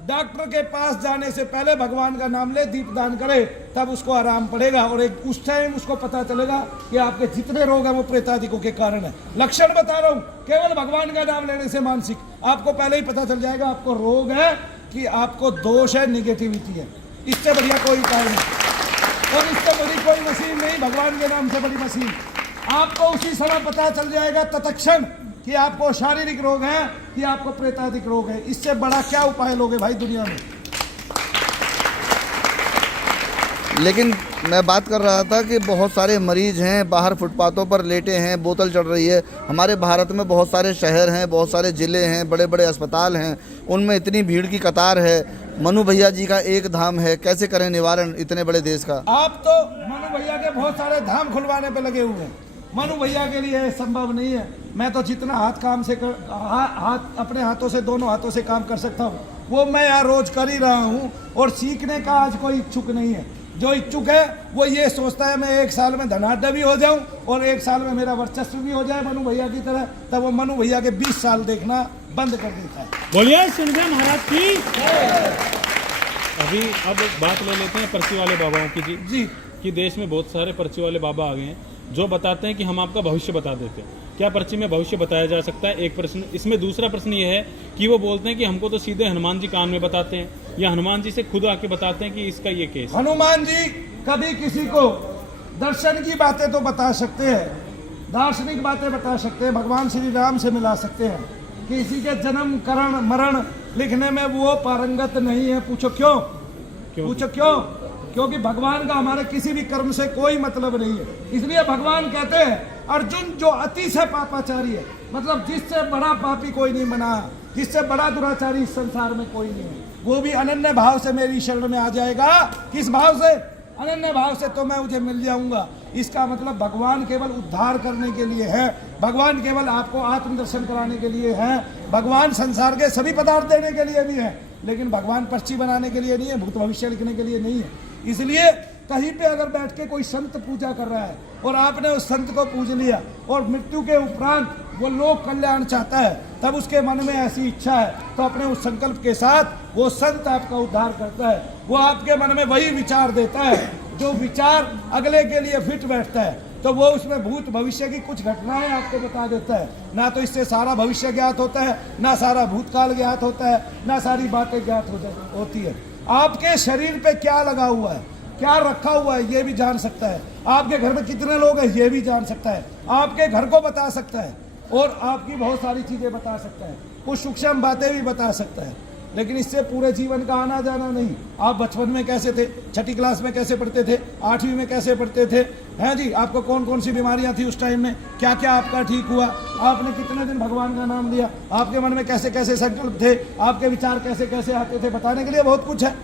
डॉक्टर के पास जाने से पहले भगवान का नाम ले, दीपदान करे, तब उसको आराम पड़ेगा। और एक उस टाइम उसको पता चलेगा कि आपके जितने रोग हैं वो प्रेतादिकों के कारण है। लक्षण बता रहा हूँ, केवल भगवान का नाम लेने से मानसिक आपको पहले ही पता चल जाएगा आपको रोग है कि आपको दोष है, निगेटिविटी है। इससे बढ़िया कोई उपाय नहीं, और इससे बड़ी कोई मशीन नहीं, भगवान के नाम से बड़ी मशीन। आपको उसी समय पता चल जाएगा तत्क्षण कि आपको शारीरिक रोग है कि आपको प्रेतादिक रोग है। इससे बड़ा क्या उपाय लोगे भाई दुनिया में। लेकिन मैं बात कर रहा था कि बहुत सारे मरीज हैं, बाहर फुटपाथों पर लेटे हैं, बोतल चढ़ रही है। हमारे भारत में बहुत सारे शहर हैं, बहुत सारे ज़िले हैं, बड़े बड़े अस्पताल हैं, उनमें इतनी भीड़ की कतार है। मनु भैया जी का एक धाम है, कैसे करें निवारण इतने बड़े देश का? आप तो मनु भैया के बहुत सारे धाम खुलवाने पे लगे हुए हैं, मनु भैया के लिए संभव नहीं है। मैं तो जितना हाथ अपने हाथों से, दोनों हाथों से काम कर सकता हूँ वो मैं यहाँ रोज कर ही रहा हूँ, और सीखने का आज कोई इच्छुक नहीं है। जो इच्छुक है वो ये सोचता है मैं 1 साल में धनाढ्य भी हो जाऊं और 1 साल में मेरा वर्चस्व भी हो जाए मनु भैया की तरह, तब वो मनु भैया के 20 साल देखना बंद कर देता है। बोलिए शनिदेव महाराज की। अभी अब बात ले लेते हैं पर्ची वाले बाबाओं की जी कि देश में बहुत सारे पर्ची वाले बाबा आ गए हैं जो बताते हैं कि हम आपका भविष्य बता देते हैं। क्या पर्ची में भविष्य बताया जा सकता है? एक प्रश्न। इसमें दूसरा प्रश्न ये है कि वो बोलते हैं कि हमको तो सीधे हनुमान जी कान में बताते हैं, या हनुमान जी से खुद आके बताते हैं कि इसका ये केस। हनुमान जी कभी किसी को दर्शन की बातें तो बता सकते हैं, दार्शनिक बातें बता सकते हैं, भगवान श्री राम से मिला सकते हैं। किसी के जन्म करण मरण लिखने में वो पारंगत नहीं है। पूछो क्यों? पूछो क्यों? क्योंकि भगवान का हमारे किसी भी कर्म से कोई मतलब नहीं है। इसलिए भगवान कहते हैं अर्जुन जो अति से पापाचारी है, मतलब जिससे बड़ा पापी कोई नहीं बना, जिससे बड़ा दुराचारी इस संसार में कोई नहीं है, वो भी अनन्य भाव से मेरी शरण में आ जाएगा। किस भाव से? अनन्य भाव से, तो मैं उसे मिल जाऊंगा। इसका मतलब भगवान केवल उद्धार करने के लिए है, भगवान केवल आपको आत्मदर्शन कराने के लिए है, भगवान संसार के सभी पदार्थ देने के लिए भी है, लेकिन भगवान पर्ची बनाने के लिए नहीं है, भूत भविष्य लिखने के लिए नहीं है। इसलिए कहीं पे अगर बैठ के कोई संत पूजा कर रहा है और आपने उस संत को पूज लिया और मृत्यु के उपरांत वो लोक कल्याण चाहता है, तब उसके मन में ऐसी इच्छा है, तो अपने उस संकल्प के साथ वो संत आपका उद्धार करता है। वो आपके मन में वही विचार देता है जो विचार अगले के लिए फिट बैठता है, तो वो उसमें भूत भविष्य की कुछ घटनाएं आपको बता देता है। ना तो इससे सारा भविष्य ज्ञात होता है, ना सारा भूतकाल ज्ञात होता है, ना सारी बातें ज्ञात होती है। आपके शरीर पे क्या लगा हुआ है, क्या रखा हुआ है ये भी जान सकता है, आपके घर में कितने लोग हैं ये भी जान सकता है, आपके घर को बता सकता है और आपकी बहुत सारी चीज़ें बता सकता है, कुछ सूक्ष्म बातें भी बता सकता है। लेकिन इससे पूरे जीवन का आना जाना नहीं। आप बचपन में कैसे थे, छठी क्लास में कैसे पढ़ते थे, 8वीं में कैसे पढ़ते थे, हैं जी, आपको कौन कौन सी बीमारियां थी उस टाइम में, क्या क्या आपका ठीक हुआ, आपने कितने दिन भगवान का नाम लिया, आपके मन में कैसे कैसे संकल्प थे, आपके विचार कैसे कैसे आते थे, बताने के लिए बहुत कुछ है।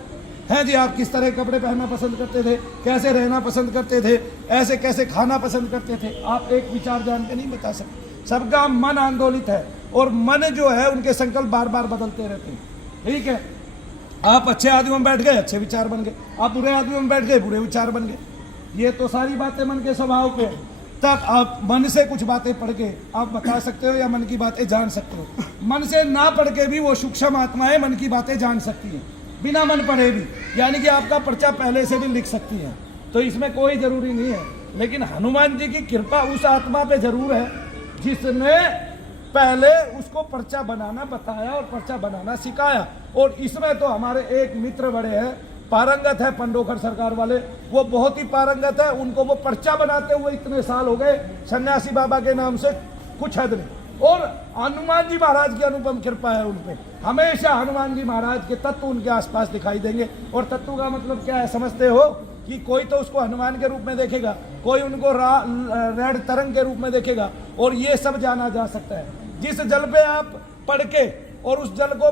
हैं जी, आप किस तरह के कपड़े पहनना पसंद करते थे, कैसे रहना पसंद करते थे, ऐसे कैसे खाना पसंद करते थे, आप एक विचार जान के नहीं बता सकते। सबका मन आंदोलित है और मन जो है उनके संकल्प बार बार बदलते रहते हैं। ठीक है, आप अच्छे आदमी में बैठ गए अच्छे विचार बन गए, आप बुरे आदमी में बैठ गए बुरे विचार बन गए। ये तो सारी बातें मन के स्वभाव पे है। तक आप मन से कुछ बातें पढ़ के आप बता सकते हो या मन की बातें जान सकते हो। मन से ना पढ़ के भी वो सूक्ष्म आत्माएं मन की बातें जान सकती हैं बिना मन पढ़े भी, यानी कि आपका पर्चा पहले से भी लिख सकती है। तो इसमें कोई जरूरी नहीं है, लेकिन हनुमान जी की कृपा उस आत्मा पे जरूर है जिसने पहले उसको पर्चा बनाना बताया और पर्चा बनाना सिखाया। और इसमें तो हमारे एक मित्र बड़े हैं, पारंगत है, पंडोखर सरकार वाले, वो बहुत ही पारंगत है। उनको वो पर्चा बनाते हुए इतने साल हो गए, सन्यासी बाबा के नाम से कुछ हद नहीं। और हनुमान जी महाराज की अनुपम कृपा है उन पे, हमेशा हनुमान जी महाराज के तत्व उनके आसपास दिखाई देंगे। और तत्व का मतलब क्या है समझते हो, कि कोई तो उसको हनुमान के रूप में देखेगा, कोई उनको रेड तरंग के रूप में देखेगा, और ये सब जाना जा सकता है। जिस जल पे आप पढ़ के और उस जल को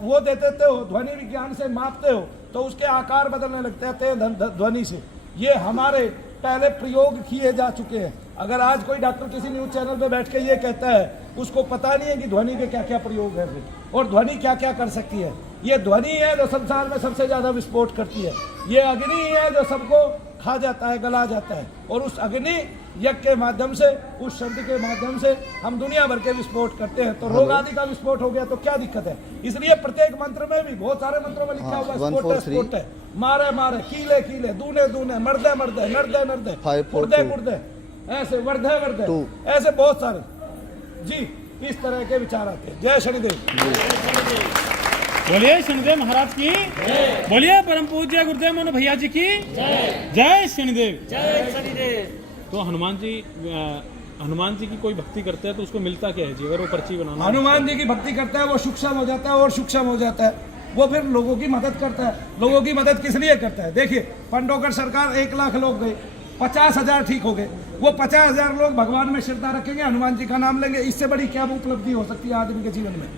वो दे देते हो, ध्वनि विज्ञान से मापते हो, तो उसके आकार बदलने लगते हैं ध्वनि से। ये हमारे पहले प्रयोग किए जा चुके हैं। अगर आज कोई डॉक्टर किसी न्यूज चैनल पे बैठ के ये कहता है, उसको पता नहीं है कि ध्वनि के क्या क्या प्रयोग है फिर, और ध्वनि क्या क्या कर सकती है। ये ध्वनि है जो संसार में सबसे ज्यादा विस्फोट करती है, ये अग्नि है जो सबको खा जाता है, गला जाता है। और उस अग्नि यज्ञ के माध्यम से, उस शब्द के माध्यम से हम दुनिया भर के विस्फोट करते हैं। तो रोग आदि का विस्फोट हो गया तो क्या दिक्कत है। इसलिए प्रत्येक मंत्र में भी, बहुत सारे मंत्रों में लिखा हुआ है स्फोट है, मारे मारे, कीले कीले, दूने दूने, मर्दे मर्दे, नर्दे नर्दे, मुर्दे मुर्दे, ऐसे वर्धे वर्धे, ऐसे बहुत सारे जी इस तरह के विचार आते हैं। जय शनिदेव। बोलिए शनिदेव महाराज की, बोलिए परम पूज्य गुरुदेव मोहन भैया जी की जय शनिदेव। जय शनिदेव। तो हनुमान जी की कोई भक्ति करते हैं तो उसको मिलता क्या है जी, अगर वो पर्ची बनाना। हनुमान जी की भक्ति करता है वो सूक्ष्म हो जाता है और सूक्ष्म हो जाता है, वो फिर लोगों की मदद करता है। लोगों की मदद किस लिए करता है, देखिए पंडोकर सरकार 1 लाख लोग गए, 50,000 ठीक हो गए, वो 50,000 लोग भगवान में श्रद्धा रखेंगे, हनुमान जी का नाम लेंगे। इससे बड़ी क्या उपलब्धि हो सकती है आदमी के जीवन में,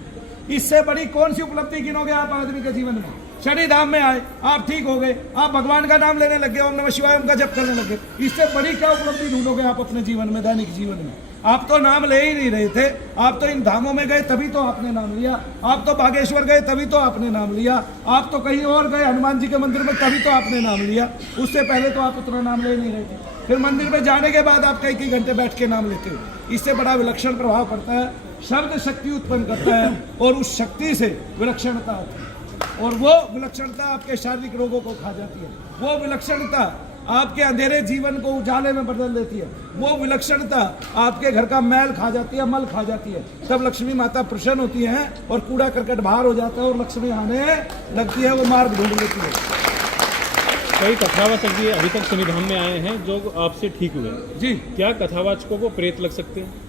इससे बड़ी कौन सी उपलब्धि गिनोगे आप आदमी के जीवन में। शनि धाम में आए, आप ठीक हो गए, आप भगवान का नाम लेने लग गए, ओम नमः शिवाय का जप करने लग गए, इससे बड़ी क्या उपलब्धि ढूंढोगे आप अपने जीवन में, दैनिक जीवन में। आप तो नाम ले ही नहीं रहे थे, आप तो इन धामों में गए तभी तो आपने नाम लिया, आप तो बागेश्वर गए तभी तो आपने नाम लिया, आप तो कहीं और गए हनुमान जी के मंदिर में तभी तो आपने नाम लिया, उससे पहले तो आप उतना नाम ले नहीं रहे थे। फिर मंदिर में जाने के बाद आप कई घंटे बैठ के नाम लेते हो, इससे बड़ा विलक्षण प्रभाव पड़ता है। शब्द शक्ति उत्पन्न करता है और उस शक्ति से विलक्षणता आती है, और वो विलक्षणता आपके शारीरिक रोगों को खा जाती है, वो विलक्षणता आपके अंधेरे जीवन को उजाले में बदल देती है, वो विलक्षणता आपके घर का मैल खा जाती है, मल खा जाती है। तब लक्ष्मी माता प्रसन्न होती हैं और कूड़ा करकट बाहर हो जाता है और लक्ष्मी आने लगती है, वो मार्ग ढूंढ लेती है। कई कथावाचक जी अभी तक शनिधाम में आए हैं जो आपसे ठीक हुए जी, क्या कथावाचकों को प्रेत लग सकते हैं?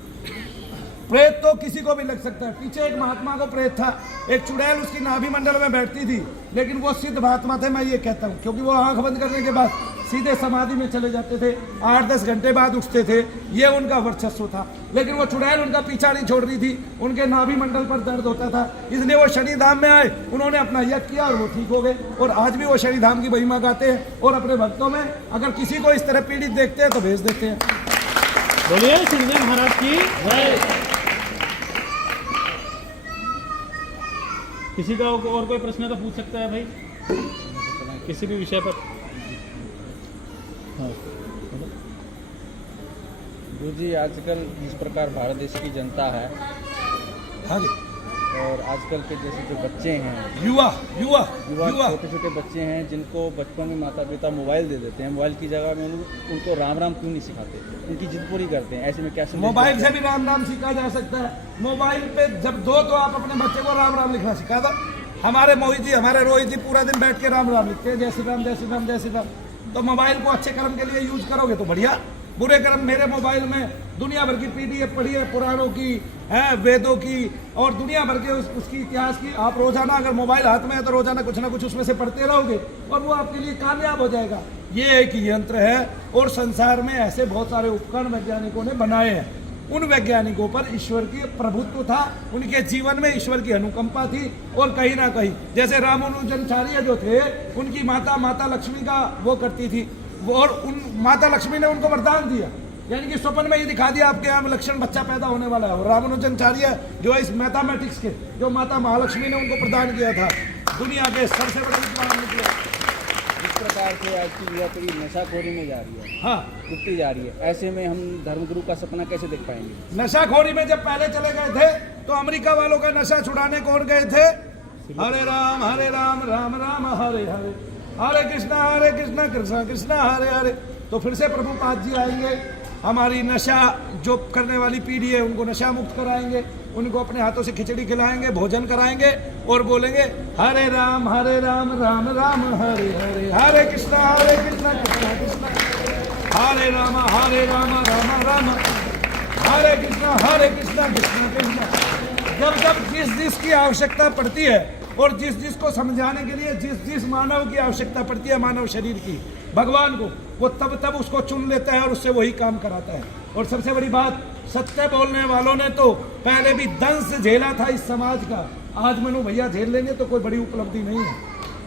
प्रेत तो किसी को भी लग सकता है। पीछे एक महात्मा को प्रेत था, एक चुड़ैल उसकी नाभि मंडल में बैठती थी, लेकिन वो सिद्ध महात्मा थे, मैं ये कहता हूँ, क्योंकि वो आंख बंद करने के बाद सीधे समाधि में चले जाते थे, 8-10 घंटे बाद उठते थे, ये उनका वर्चस्व था। लेकिन वो चुड़ैल उनका पीछा नहीं छोड़ रही थी, उनके नाभि मंडल पर दर्द होता था, इसलिए वो शनिधाम में आए, उन्होंने अपना यज्ञ किया और वो ठीक हो गए। और आज भी वो शनिधाम की महिमा गाते हैं और अपने भक्तों में अगर किसी को इस तरह पीड़ित देखते हैं तो भेज देते हैं। बोलिए शनिदेव महाराज की जय। किसी का और कोई प्रश्न तो पूछ सकता है भाई, किसी भी विषय पर। गुरु जी, आजकल जिस प्रकार भारत देश की जनता है, हाँ जी, और आजकल के जैसे जो बच्चे हैं, युवा युवा युवा छोटे छोटे बच्चे हैं, जिनको बचपन में माता पिता मोबाइल दे देते हैं, मोबाइल की जगह में उनको राम राम क्यों नहीं सिखाते, उनकी जिद पूरी करते हैं, ऐसे में क्या मोबाइल से भी राम राम सीखा जा सकता है। मोबाइल पे जब दो तो आप अपने बच्चे को राम राम लिखना सिखा दो। हमारे मोहित जी, हमारे रोहित जी पूरा दिन बैठ के राम राम लिखते हैं, जय श्री राम जय श्री राम जय श्री राम। तो मोबाइल को अच्छे कर्म के लिए यूज करोगे तो बढ़िया, बुरे कर्म मेरे मोबाइल में दुनिया भर की पीडीएफ पढ़ी है, पुराणों की है, वेदों की और दुनिया भर के उसकी इतिहास की। आप रोजाना अगर मोबाइल हाथ में है तो रोजाना कुछ ना कुछ उसमें से पढ़ते रहोगे और वो आपके लिए कामयाब हो जाएगा। ये एक यंत्र है और संसार में ऐसे बहुत सारे उपकरण वैज्ञानिकों ने बनाए हैं। उन वैज्ञानिकों पर ईश्वर की प्रभुत्व था, उनके जीवन में ईश्वर की अनुकंपा थी और कहीं ना कहीं जैसे रामानुजनाचार्य जो थे उनकी माता लक्ष्मी का वो करती थी और उन माता लक्ष्मी ने उनको वरदान दिया, यानी कि स्वप्न में ये दिखा दिया आपके यहाँ लक्षण बच्चा पैदा होने वाला है। और रामानुजनाचार्य जो है इस मैथमेटिक्स के जो माता महालक्ष्मी ने उनको प्रदान किया था, दुनिया के सबसे बड़े विद्वान निकले। इस प्रकार से आज की युवा पीढ़ी नशाखोरी में जा रही है, हाँ डूबती जा रही है, ऐसे में हम धर्मगुरु का सपना कैसे देख पाएंगे? नशाखोरी में जब पहले चले गए थे तो अमेरिका वालों का नशा छुड़ाने कौन गए थे? हरे राम राम राम हरे हरे, हरे कृष्णा कृष्णा कृष्णा हरे हरे। तो फिर से प्रभुपाद जी आएंगे, हमारी नशा जो करने वाली पीढ़ी है उनको नशा मुक्त कराएंगे, उनको अपने हाथों से खिचड़ी खिलाएंगे, भोजन कराएंगे और बोलेंगे हरे राम राम राम हरे हरे, हरे कृष्णा कृष्णा कृष्णा हरे राम राम राम हरे कृष्णा कृष्णा कृष्णा। जब जिसकी आवश्यकता पड़ती है और जिसको समझाने के लिए जिस मानव की आवश्यकता पड़ती है, मानव शरीर की, भगवान को, वो तब उसको चुन लेता है और उससे वही काम कराता है। और सबसे बड़ी बात, सत्य बोलने वालों ने तो पहले भी दंश झेला था इस समाज का, आज मनु भैया झेल लेंगे तो कोई बड़ी उपलब्धि नहीं है।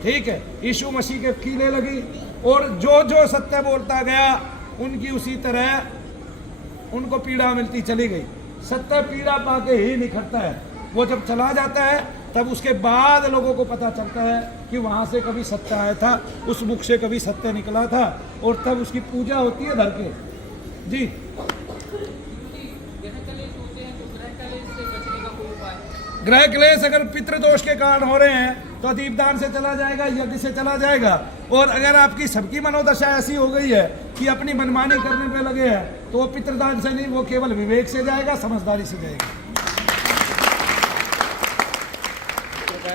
ठीक है, यीशु मसीह के कीले लगी और जो सत्य बोलता गया उनकी उसी तरह उनको पीड़ा मिलती चली गई। सत्य पीड़ा पाके ही निखरता है, वो जब चला जाता है तब उसके बाद लोगों को पता चलता है कि वहाँ से कभी सत्य आया था, उस मुख से कभी सत्य निकला था और तब उसकी पूजा होती है धर के। जी ग्रह क्लेश अगर पितृदोष के कारण हो रहे हैं तो दीपदान से चला जाएगा, यज्ञ से चला जाएगा। और अगर आपकी सबकी मनोदशा ऐसी हो गई है कि अपनी मनमानी करने पे लगे हैं तो वो पितृदान से नहीं, वो केवल विवेक से जाएगा, समझदारी से जाएगा।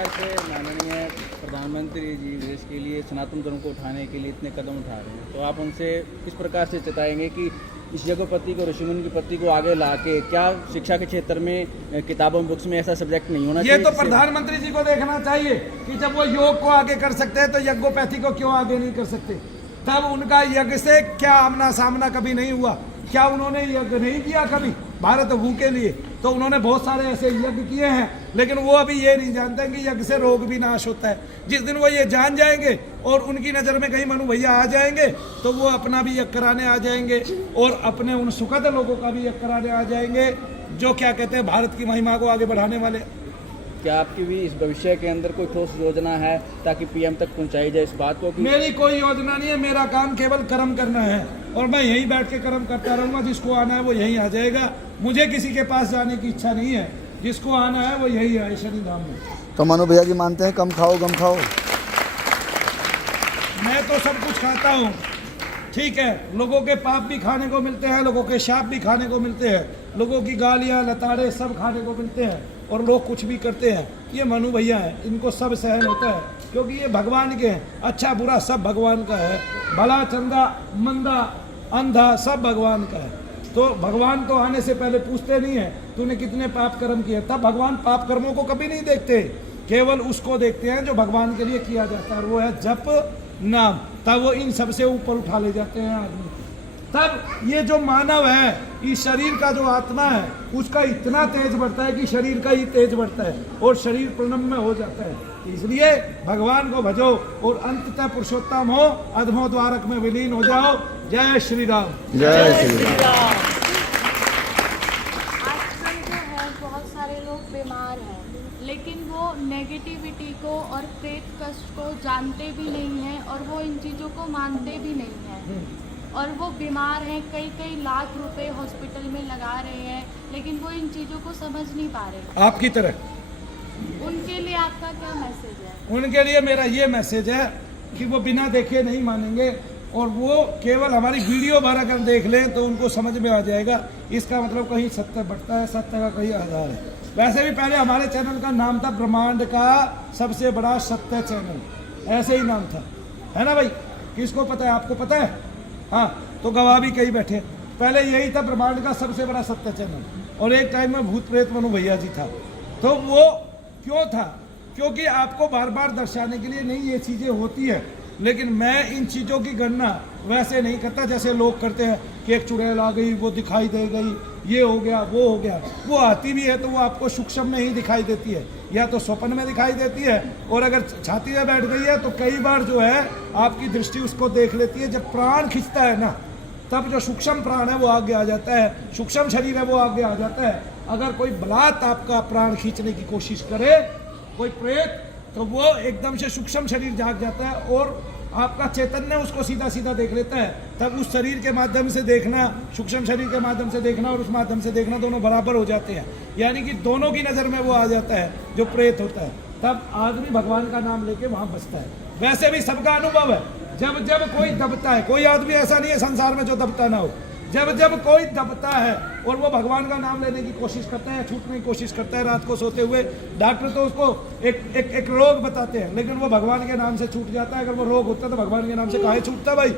से माननीय प्रधानमंत्री जी देश के लिए सनातन धर्म को उठाने के लिए इतने कदम उठा रहे हैं, तो आप उनसे किस प्रकार से चेताएंगे कि इस यज्ञोपति को, ऋषिमुनि की पत्ति को आगे ला के क्या शिक्षा के क्षेत्र में किताबों बुक्स में ऐसा सब्जेक्ट नहीं होना चाहिए? ये तो प्रधानमंत्री जी को देखना चाहिए कि जब वो योग को आगे कर सकते हैं तो यज्ञोपैथी को क्यों आगे नहीं कर सकते? तब उनका यज्ञ से क्या आमना सामना कभी नहीं हुआ? क्या उन्होंने यज्ञ नहीं किया कभी भारत भू के लिए? तो उन्होंने बहुत सारे ऐसे यज्ञ किए हैं, लेकिन वो अभी ये नहीं जानते कि यज्ञ से रोग भी नाश होता है। जिस दिन वो ये जान जाएंगे और उनकी नज़र में कहीं मनु भैया आ जाएंगे तो वो अपना भी यज्ञ कराने आ जाएंगे और अपने उन सुखद लोगों का भी यज्ञ कराने आ जाएंगे जो क्या कहते हैं भारत की महिमा को आगे बढ़ाने वाले। क्या आपकी भी इस भविष्य के अंदर कोई ठोस योजना है ताकि पीएम तक पहुंचाई जाए इस बात को? मेरी कोई योजना नहीं है, मेरा काम केवल कर्म करना है और मैं यहीं बैठ के कर्म करता रहूँगा। जिसको आना है वो यहीं आ जाएगा, मुझे किसी के पास जाने की इच्छा नहीं है। जिसको आना है वो यही है शनि धाम में। तो मनु भैया जी मानते हैं कम खाओ गम खाओ? मैं तो सब कुछ खाता हूँ, ठीक है। लोगों के पाप भी खाने को मिलते हैं, लोगों के शाप भी खाने को मिलते हैं, लोगों की गालियाँ लताड़े सब खाने को मिलते हैं और लोग कुछ भी करते हैं। ये मनु भैया हैं, इनको सब सहन होता है क्योंकि ये भगवान के हैं। अच्छा बुरा सब भगवान का है, भला चंदा मंदा अंधा सब भगवान का है। तो भगवान तो आने से पहले पूछते नहीं है तूने कितने पाप कर्म किए, तब भगवान पाप कर्मों को कभी नहीं देखते, केवल उसको देखते हैं जो भगवान के लिए किया जाता है, वो है जप नाम। तब वो इन सबसे ऊपर उठा ले जाते हैं आदमी। तब ये जो मानव है, इस शरीर का जो आत्मा है उसका इतना तेज बढ़ता है कि शरीर का ही तेज बढ़ता है और शरीर प्रणम्य हो जाता है। इसलिए भगवान को भजो और अंततः पुरुषोत्तम हो, अधमो द्वारक में विलीन हो जाओ। जय श्री राम। जय श्री राम। आजकल जो है बहुत सारे लोग बीमार हैं, लेकिन वो नेगेटिविटी को और प्रेत कष्ट को जानते भी नहीं हैं और वो इन चीज़ों को मानते भी नहीं हैं और वो बीमार हैं, कई लाख रुपए हॉस्पिटल में लगा रहे हैं, लेकिन वो इन चीज़ों को समझ नहीं पा रहे। आपकी तरह उनके लिए आपका क्या मैसेज है? उनके लिए मेरा ये मैसेज है कि वो बिना देखे नहीं मानेंगे और वो केवल हमारी वीडियो भर अगर देख लें तो उनको समझ में आ जाएगा। इसका मतलब कहीं सत्य बढ़ता है, सत्य का कहीं आधार है। वैसे भी पहले हमारे चैनल का नाम था ब्रह्मांड का सबसे बड़ा सत्य चैनल, ऐसे ही नाम था, है ना भाई? किसको पता है? आपको पता है? हाँ, तो गवाह भी कई बैठे। पहले यही था ब्रह्मांड का सबसे बड़ा सत्य चैनल, और एक टाइम में भूत प्रेत मनु भैया जी था। तो वो क्यों था? क्योंकि आपको बार बार दर्शाने के लिए नहीं ये चीज़ें होती है। लेकिन मैं इन चीज़ों की गणना वैसे नहीं करता जैसे लोग करते हैं कि एक चुड़ैल आ गई, वो दिखाई दे गई, ये हो गया, वो हो गया। वो आती भी है तो वो आपको सूक्ष्म में ही दिखाई देती है, या तो स्वप्न में दिखाई देती है, और अगर छाती में बैठ गई है तो कई बार जो है आपकी दृष्टि उसको देख लेती है। जब प्राण खींचता है ना, तब जो सूक्ष्म प्राण है वो आगे आ जाता है, सूक्ष्म शरीर है वो आगे आ जाता है। अगर कोई बलात् आपका प्राण खींचने की कोशिश करे, कोई प्रेत, तो वो एकदम से सूक्ष्म शरीर जाग जाता है और आपका चैतन्य उसको सीधा सीधा देख लेता है। तब उस शरीर के माध्यम से देखना, सूक्ष्म शरीर के माध्यम से देखना और उस माध्यम से देखना दोनों बराबर हो जाते हैं, यानी कि दोनों की नज़र में वो आ जाता है जो प्रेत होता है। तब आदमी भगवान का नाम लेके वहाँ बसता है। वैसे भी सबका अनुभव है, जब जब कोई दबता है, कोई आदमी ऐसा नहीं है संसार में जो दबता ना हो, जब जब कोई दबता है और वो भगवान का नाम लेने की कोशिश करता है, छूटने की कोशिश करता है, रात को सोते हुए, डॉक्टर तो उसको एक रोग बताते हैं, लेकिन वो भगवान के नाम से छूट जाता है। अगर वो रोग होता है तो भगवान के नाम से काहे छूटता भाई?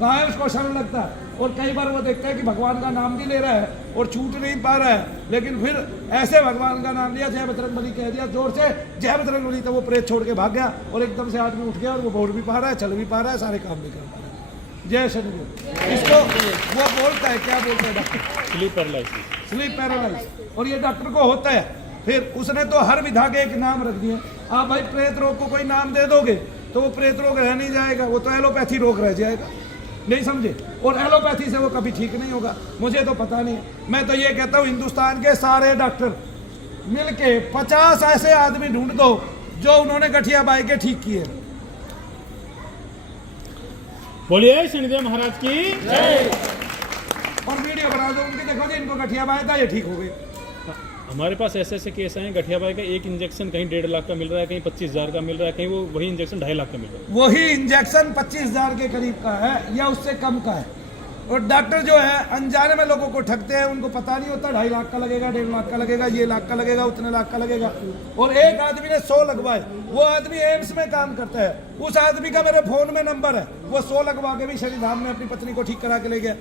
कहाँ उसको शरण लगता है? और कई बार वो देखता है कि भगवान का नाम भी ले रहा है और छूट नहीं पा रहा है, लेकिन फिर ऐसे भगवान का नाम लिया, जय बजरंगबली कह दिया जोर से, जय बजरंगबली, तो वो प्रेत छोड़ के भाग गया और एकदम से आदमी उठ गया और वो बोल भी पा रहा है, चल भी पा रहा है, सारे काम भी कर पा रहा है। जय शनि। इसको वो बोलता है, क्या बोलता है doctor? Sleep paralysis. Sleep paralyse. और ये डॉक्टर को होता है। फिर उसने तो हर विधा के एक नाम रख दिए। आप भाई प्रेत रोग को कोई नाम दे दोगे तो वो प्रेत रोग रह नहीं जाएगा, वो तो एलोपैथी रोग रह जाएगा, नहीं समझे? और एलोपैथी से वो कभी ठीक नहीं होगा। मुझे तो पता नहीं है, मैं तो ये कहता हूँ हिंदुस्तान के सारे डॉक्टर मिलके 50 ऐसे आदमी ढूंढ दो जो उन्होंने गठिया बाई के ठीक किए। बोलिए शनिदेव महाराज की जय। और वीडियो बना दो उनकी, देखो जी इनको गठिया बाई था, ये ठीक हो गए। हमारे पास ऐसे ऐसे केस हैं, गठिया बाई का एक इंजेक्शन कहीं 1.5 लाख का मिल रहा है, कहीं 25,000 का मिल रहा है, कहीं वो वही इंजेक्शन 2.5 लाख का मिल रहा है। वही इंजेक्शन 25,000 के करीब का है या उससे कम का है। और डॉक्टर जो है अनजाने में लोगों को ठगते हैं, उनको पता नहीं होता 2.5 लाख का लगेगा, 1.5 लाख का लगेगा, ये लाख का लगेगा, उतने लाख का लगेगा। और एक आदमी ने 100 लगवाए, वो आदमी एम्स में काम करता है, उस आदमी का मेरे फोन में नंबर है, वो 100 लगवा के भी शनिधाम में अपनी पत्नी को ठीक करा के ले गया।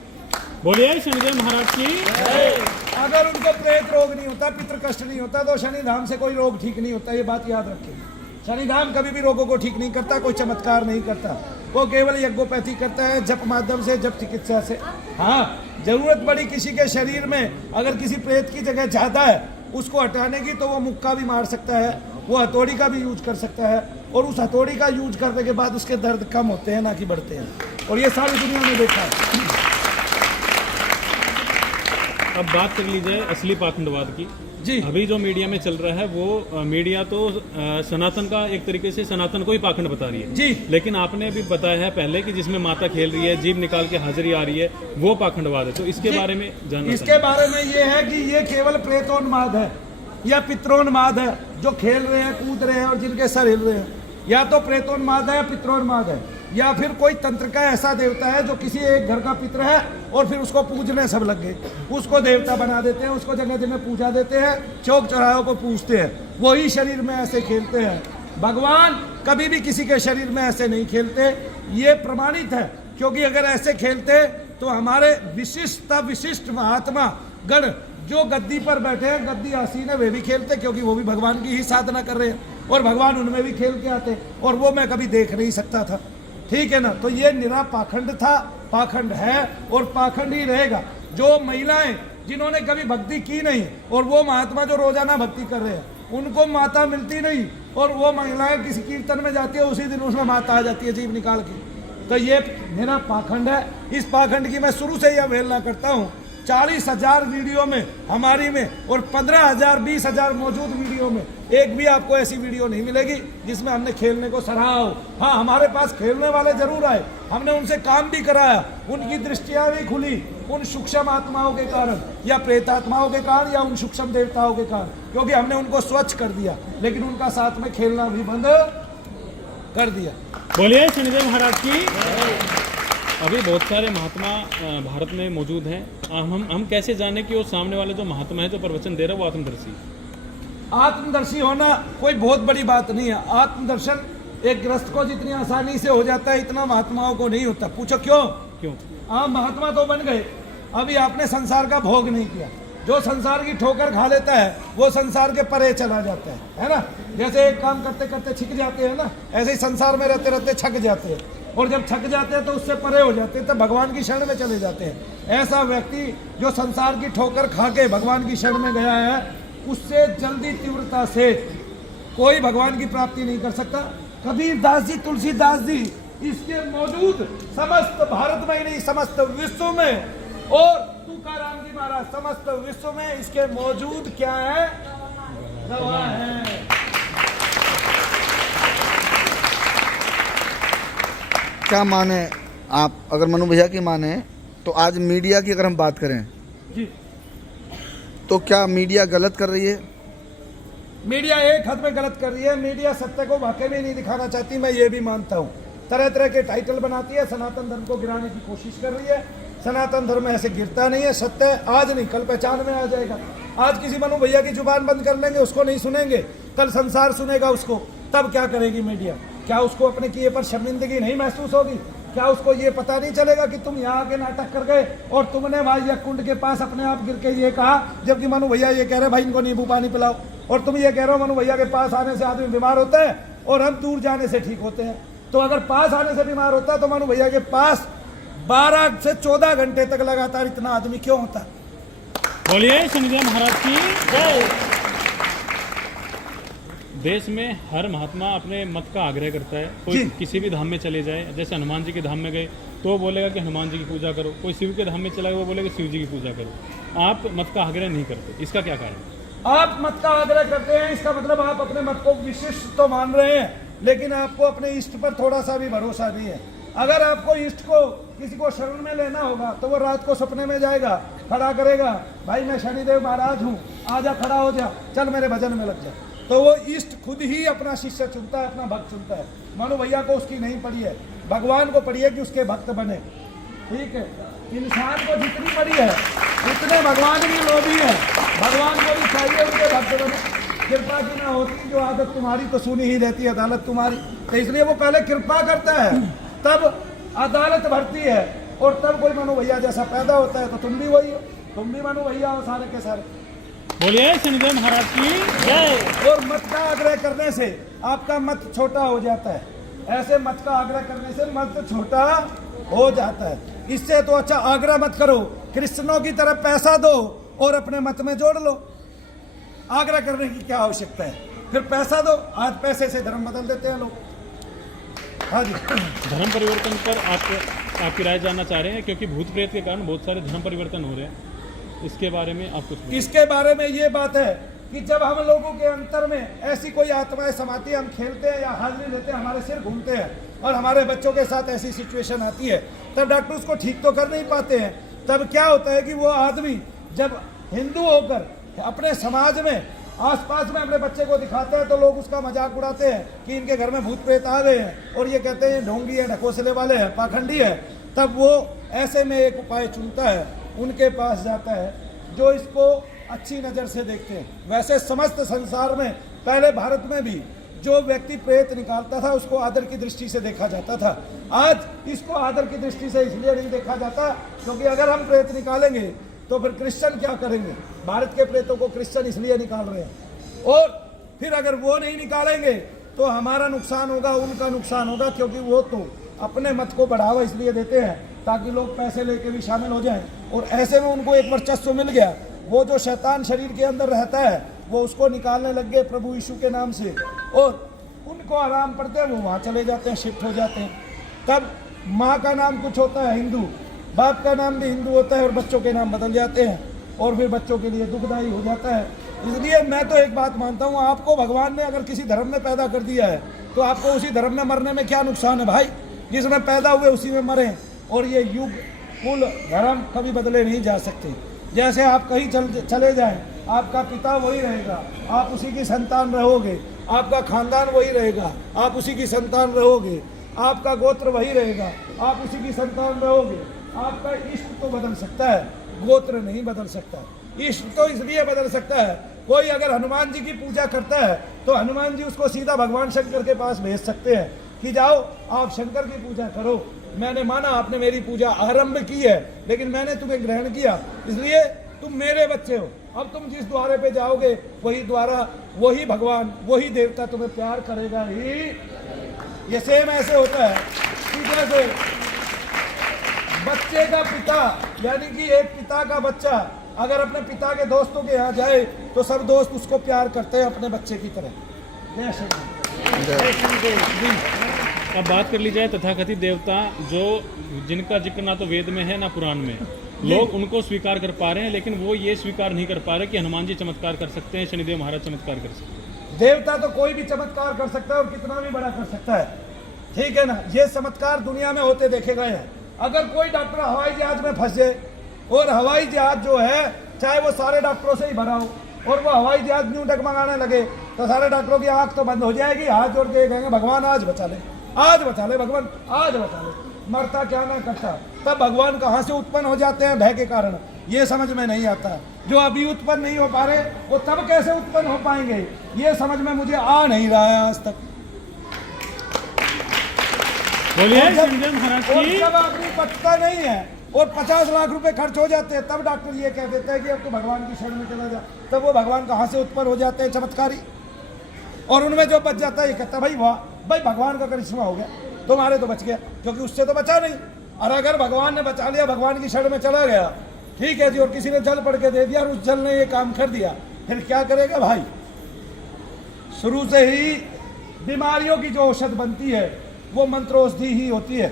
बोलिए शनिदेव महाराज की। अगर उनको प्रेत रोग नहीं होता, पितृ कष्ट नहीं होता, तो शनिधाम से कोई रोग ठीक नहीं होता। ये बात याद रखें, शनिधाम कभी भी रोगों को ठीक नहीं करता, कोई चमत्कार नहीं करता, वो केवल यज्ञोपैथी करता है, जप माध्यम से, जप चिकित्सा से। हाँ, जरूरत पड़ी किसी के शरीर में अगर किसी प्रेत की जगह ज्यादा है उसको हटाने की, तो वो मुक्का भी मार सकता है, वो हथौड़ी का भी यूज कर सकता है, और उस हथौड़ी का यूज करने के बाद उसके दर्द कम होते हैं, ना कि बढ़ते हैं। और ये सारी दुनिया में देखा है। अब बात कर ली जाए असली पाखंडवाद की। जी, अभी जो मीडिया में चल रहा है वो मीडिया तो सनातन का एक तरीके से सनातन को ही पाखंड बता रही है जी। लेकिन आपने अभी बताया है पहले कि जिसमें माता खेल रही है, जीभ निकाल के हाजिरी आ रही है, वो पाखंडवाद है। तो इसके बारे में जानना इसके बारे में ये है कि ये केवल प्रेतोन्माद है या पित्रोन्माद है, जो खेल रहे हैं, कूद रहे हैं और जिनके सर हिल रहे हैं। या तो प्रेतोन्माद है या पित्रोन्माद है, या फिर कोई तंत्र का ऐसा देवता है जो किसी एक घर का पित्र है और फिर उसको पूजने सब लग गए, उसको देवता बना देते हैं, उसको जगह जगह पूजा देते हैं, चौक चौराहों को पूजते हैं, वही शरीर में ऐसे खेलते हैं। भगवान कभी भी किसी के शरीर में ऐसे नहीं खेलते, ये प्रमाणित है। क्योंकि अगर ऐसे खेलते तो हमारे विशिष्ट महात्मा गण जो गद्दी पर बैठे हैं, गद्दी आसीन है, वे भी खेलते, क्योंकि वो भी भगवान की ही साधना कर रहे हैं और भगवान उनमें भी खेल के आते, और वो मैं कभी देख नहीं सकता था। ठीक है ना? तो ये निरा पाखंड था, पाखंड है और पाखंड ही रहेगा। जो महिलाएं जिन्होंने कभी भक्ति की नहीं, और वो महात्मा जो रोजाना भक्ति कर रहे हैं, उनको माता मिलती नहीं, और वो महिलाएं किसी कीर्तन में जाती है, उसी दिन उसमें माता आ जाती है जीभ निकाल के। तो ये मेरा पाखंड है। इस पाखंड की मैं शुरू से ही अवहेलना करता हूँ। 40,000 वीडियो में हमारी में और 15,000 20,000 मौजूद वीडियो में एक भी आपको ऐसी वीडियो नहीं मिलेगी जिसमें हमने खेलने को सराहा हो। हाँ, हमारे पास खेलने वाले जरूर आए, हमने उनसे काम भी कराया, उनकी दृष्टियां भी खुली उन सूक्ष्म आत्माओं के कारण या प्रेतात्माओं के कारण या उन सूक्ष्म देवताओं के कारण, क्योंकि हमने उनको स्वच्छ कर दिया, लेकिन उनका साथ में खेलना भी बंद कर दिया। बोलिए शनिदेव महाराज की। अभी बहुत सारे महात्मा भारत में मौजूद हैं। हम कैसे जाने कि वो सामने वाले जो महात्मा है जो प्रवचन दे रहे हैं वो आत्मदर्शी? आत्मदर्शी होना कोई बहुत बड़ी बात नहीं है। आत्मदर्शन एक ग्रस्त को जितनी आसानी से हो जाता है इतना महात्माओं को नहीं होता। पूछो क्यों? क्यों? आप महात्मा तो बन गए, अभी आपने संसार का भोग नहीं किया। जो संसार की ठोकर खा लेता है वो संसार के परे चला जाता है ना। जैसे एक काम करते करते छिक जाते हैं ना, ऐसे ही संसार में रहते रहते छक जाते हैं, और जब छक जाते हैं तो उससे परे हो जाते हैं, तो भगवान की शरण में चले जाते हैं। ऐसा व्यक्ति जो संसार की ठोकर खा के भगवान की शरण में गया है, उससे जल्दी तीव्रता से कोई भगवान की प्राप्ति नहीं कर सकता। कबीर दास जी, तुलसीदास जी, इसके मौजूद समस्त भारत में ही नहीं समस्त विश्व में, और तुकाराम जी महाराज समस्त विश्व में इसके मौजूद क्या है? गवाह है। क्या माने आप, अगर मनु भैया की माने तो आज मीडिया की अगर हम बात करें जी, तो क्या मीडिया गलत कर रही है? मीडिया एक हद में गलत कर रही है। मीडिया सत्य को वाकई में नहीं दिखाना चाहती, मैं ये भी मानता हूँ। तरह तरह के टाइटल बनाती है, सनातन धर्म को गिराने की कोशिश कर रही है। सनातन धर्म ऐसे गिरता नहीं है, सत्य आज नहीं कल पहचान में आ जाएगा। आज किसी मनु भैया की जुबान बंद कर लेंगे, उसको नहीं सुनेंगे, कल संसार सुनेगा उसको, तब क्या करेगी मीडिया? क्या उसको अपने किए पर शर्मिंदगी नहीं महसूस होगी? क्या उसको ये पता नहीं चलेगा कि तुम यहाँ के नाटक कर गए और तुमने भाई कुंड के पास अपने आप गिर के ये कहा, जबकि मनु भैया ये कह रहे भाई इनको नींबू पानी पिलाओ, और तुम ये कह रहे हो मनु भैया के पास आने से आदमी बीमार होता है और हम दूर जाने से ठीक होते हैं। तो अगर पास आने से बीमार होता है तो मनु भैया के पास 12 से 14 घंटे तक लगातार इतना आदमी क्यों होता? बोलिए शनिदेव महाराज की जय। देश में हर महात्मा अपने मत का आग्रह करता है। कोई जी। किसी भी धाम में चले जाए, जैसे हनुमान जी के धाम में गए तो वो बोलेगा कि हनुमान जी की पूजा करो, कोई शिव के धाम में चला गया वो बोलेगा शिव जी की पूजा करो। आप मत का आग्रह नहीं करते, इसका क्या कारण है? आप मत का आग्रह करते हैं, इसका मतलब आप अपने मत को विशिष्ट तो मान रहे हैं, लेकिन आपको अपने इष्ट पर थोड़ा सा भी भरोसा नहीं है। अगर आपको इष्ट को किसी को शरण में लेना होगा तो वो रात को सपने में जाएगा, खड़ा करेगा, भाई मैं शनिदेव महाराज हूँ, आजा खड़ा हो जा, चल मेरे भजन में लग जा। तो वो इष्ट खुद ही अपना शिष्य चुनता है, अपना भक्त चुनता है। मनु भैया को उसकी नहीं पड़ी है, भगवान को पड़ी है कि उसके भक्त बने। ठीक है, इंसान को जितनी पड़ी है उतने भगवान भी लोभी है, भगवान को भी चाहिए उनके भक्त बने। कृपा की ना होती जो आदत तुम्हारी तो सुनी ही रहती है अदालत तुम्हारी। तो इसलिए वो पहले कृपा करता है, तब अदालत भरती है, और तब कोई मनु भैया जैसा पैदा होता है। तो तुम भी वही हो, तुम भी मनु भैया हो सारे के सारे। बोलिए शनिदेव महाराज की जय। और मत का आग्रह करने से आपका मत छोटा हो जाता है, ऐसे मत का आग्रह करने से मत छोटा हो जाता है। इससे तो अच्छा आग्रह मत करो, क्रिश्चनों की तरह पैसा दो और अपने मत में जोड़ लो। आग्रह करने की क्या आवश्यकता है? फिर पैसा दो, आज पैसे से धर्म बदल देते हैं लोग। हाँ जी, धर्म परिवर्तन पर आपकी राय जानना चाह रहे हैं, क्योंकि भूत प्रेत के कारण बहुत सारे धर्म परिवर्तन हो रहे हैं, इसके बारे में आप कुछ बताइए। इसके बारे में ये बात है कि जब हम लोगों के अंतर में ऐसी कोई आत्माएं समाती है, हम खेलते हैं या हाजिरी लेते हैं, हमारे सिर घूमते हैं और हमारे बच्चों के साथ ऐसी सिचुएशन आती है, तब डॉक्टर उसको ठीक तो कर नहीं पाते हैं। तब क्या होता है कि वो आदमी जब हिंदू होकर अपने समाज में आसपास में अपने बच्चे को दिखाते हैं तो लोग उसका मजाक उड़ाते हैं कि इनके घर में भूत प्रेत आ गए हैं, और ये कहते हैं ढोंगी है, ढकोसले वाले हैं, पाखंडी है। तब वो ऐसे में एक उपाय चुनता है, उनके पास जाता है जो इसको अच्छी नज़र से देखते हैं। वैसे समस्त संसार में, पहले भारत में भी जो व्यक्ति प्रेत निकालता था उसको आदर की दृष्टि से देखा जाता था। आज इसको आदर की दृष्टि से इसलिए नहीं देखा जाता क्योंकि अगर हम प्रेत निकालेंगे तो फिर क्रिश्चियन क्या करेंगे? भारत के प्रेतों को क्रिश्चियन इसलिए निकाल रहे हैं, और फिर अगर वो नहीं निकालेंगे तो हमारा नुकसान होगा, उनका नुकसान होगा, क्योंकि वो तो अपने मत को बढ़ावा इसलिए देते हैं ताकि लोग पैसे लेके भी शामिल हो जाएं, और ऐसे में उनको एक वर्चस्व मिल गया। वो जो शैतान शरीर के अंदर रहता है वो उसको निकालने लग गए प्रभु यीशु के नाम से, और उनको आराम पड़ते हैं, वो वहाँ चले जाते हैं, शिफ्ट हो जाते हैं। तब माँ का नाम कुछ होता है हिंदू, बाप का नाम भी हिंदू होता है, और बच्चों के नाम बदल जाते हैं, और फिर बच्चों के लिए दुखदायी हो जाता है। इसलिए मैं तो एक बात मानता हूँ, आपको भगवान ने अगर किसी धर्म में पैदा कर दिया है तो आपको उसी धर्म में मरने में क्या नुकसान है भाई? जिसमें पैदा हुए उसी में मरें। और ये युग कुल धर्म कभी बदले नहीं जा सकते। जैसे आप कहीं चले जाएं, आपका पिता वही रहेगा, आप उसी की संतान रहोगे, आपका खानदान वही रहेगा, आप उसी की संतान रहोगे, आपका गोत्र वही रहेगा, आप उसी की संतान रहोगे। आपका इष्ट तो बदल सकता है, गोत्र नहीं बदल सकता। इष्ट तो इसलिए बदल सकता है कोई अगर हनुमान जी की पूजा करता है तो हनुमान जी उसको सीधा भगवान शंकर के पास भेज सकते हैं कि जाओ आप शंकर की पूजा करो। मैंने माना आपने मेरी पूजा आरंभ की है, लेकिन मैंने तुम्हें ग्रहण किया, इसलिए तुम मेरे बच्चे हो। अब तुम जिस द्वारे पे जाओगे वही द्वारा, वही भगवान, वही देवता तुम्हें प्यार करेगा ही। ये सेम ऐसे होता है कि जैसे बच्चे का पिता, यानी कि एक पिता का बच्चा अगर अपने पिता के दोस्तों के यहाँ जाए तो सब दोस्त उसको प्यार करते हैं अपने बच्चे की तरह। जय श्री राम। जय श्री राम। अब बात कर ली जाए तथाकथित देवता जो जिनका जिक्र ना तो वेद में है ना पुराण में, लोग उनको स्वीकार कर पा रहे हैं, लेकिन वो ये स्वीकार नहीं कर पा रहे कि हनुमान जी चमत्कार कर सकते हैं, शनिदेव महाराज चमत्कार कर सकते हैं। देवता तो कोई भी चमत्कार कर सकता है और कितना भी बड़ा कर सकता है, ठीक है ना। ये चमत्कार दुनिया में होते देखे गए हैं। अगर कोई डॉक्टर हवाई जहाज में फंस जाए और हवाई जहाज जो है चाहे वो सारे डॉक्टरों से ही भरा हो और वो हवाई जहाज न्यू डगमगाने लगे तो सारे डॉक्टरों की आंख तो बंद हो जाएगी, हाथ जोड़ के कहेंगे भगवान आज बचा ले, आज बचा ले, भगवान आज बचा ले। मरता क्या ना करता, तब भगवान कहाँ से उत्पन्न हो जाते हैं भय के कारण, ये समझ में नहीं आता। जो अभी उत्पन्न नहीं हो पा रहे वो तब कैसे उत्पन्न हो पाएंगे, ये समझ में मुझे आ नहीं रहा है आज तक। बोलिए और शनिदेव महाराज और की। जब आदमी बचता नहीं है और 50 लाख रुपए खर्च हो जाते हैं तब डॉक्टर ये कह देता है कि अब तो भगवान की शरण में चला जा, तब वो भगवान कहाँ से उत्पन्न हो जाते हैं चमत्कारी। और उनमें जो बच जाता है ये कहता है भाई वाह भाई भगवान का करिश्मा हो गया, तुम्हारे तो बच गया, क्योंकि उससे तो बचा नहीं। और अगर भगवान ने बचा लिया, भगवान की शरण में चला गया, ठीक है जी, और किसी ने जल पड़ के दे दिया और उस जल ने ये काम कर दिया, फिर क्या करेगा भाई। शुरू से ही बीमारियों की जो औषध बनती है वो मंत्रोषधि ही होती है।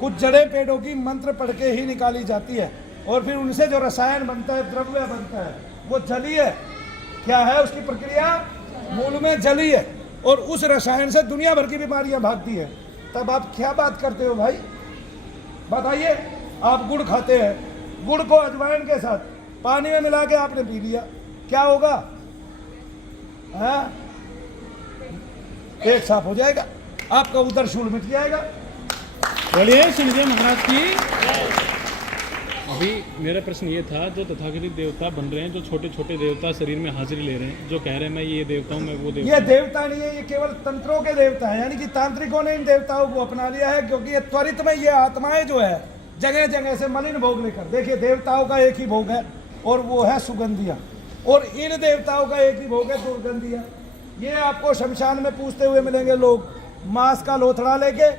कुछ जड़े पेड़ों की मंत्र पढ़ के ही निकाली जाती है और फिर उनसे जो रसायन बनता है, द्रव्य बनता है, वो जलीय क्या है, उसकी प्रक्रिया मूल में जली है और उस रसायन से दुनिया भर की बीमारियां भागती है। तब आप क्या बात करते हो भाई, बताइए। आप गुड़ खाते हैं, गुड़ को अजवाइन के साथ पानी में मिला के आपने पी लिया, क्या होगा, हाँ? पेट साफ हो जाएगा, आपका उदर शूल मिट जाएगा। बोलिए शनिदेव महाराज की। अभी मेरा प्रश्न ये था, जो तथाकथित देवता बन रहे हैं, जो छोटे छोटे देवता शरीर में हाजिरी ले रहे हैं, जो कह रहे हैं मैं ये देवता हूँ, मैं वो देवता ये देवता नहीं है, ये केवल तंत्रों के देवता है, यानी कि तांत्रिकों ने इन देवताओं को अपना लिया है, क्योंकि ये त्वरित में ये आत्माएं जो है जगह जगह से मलिन भोग लेकर, देखिए देवताओं का एक ही भोग है और वो है सुगंधियां, और इन देवताओं का एक ही भोग है दुर्गंधियां। ये आपको शमशान में पूछते हुए मिलेंगे लोग, मांस का लोथड़ा लेके,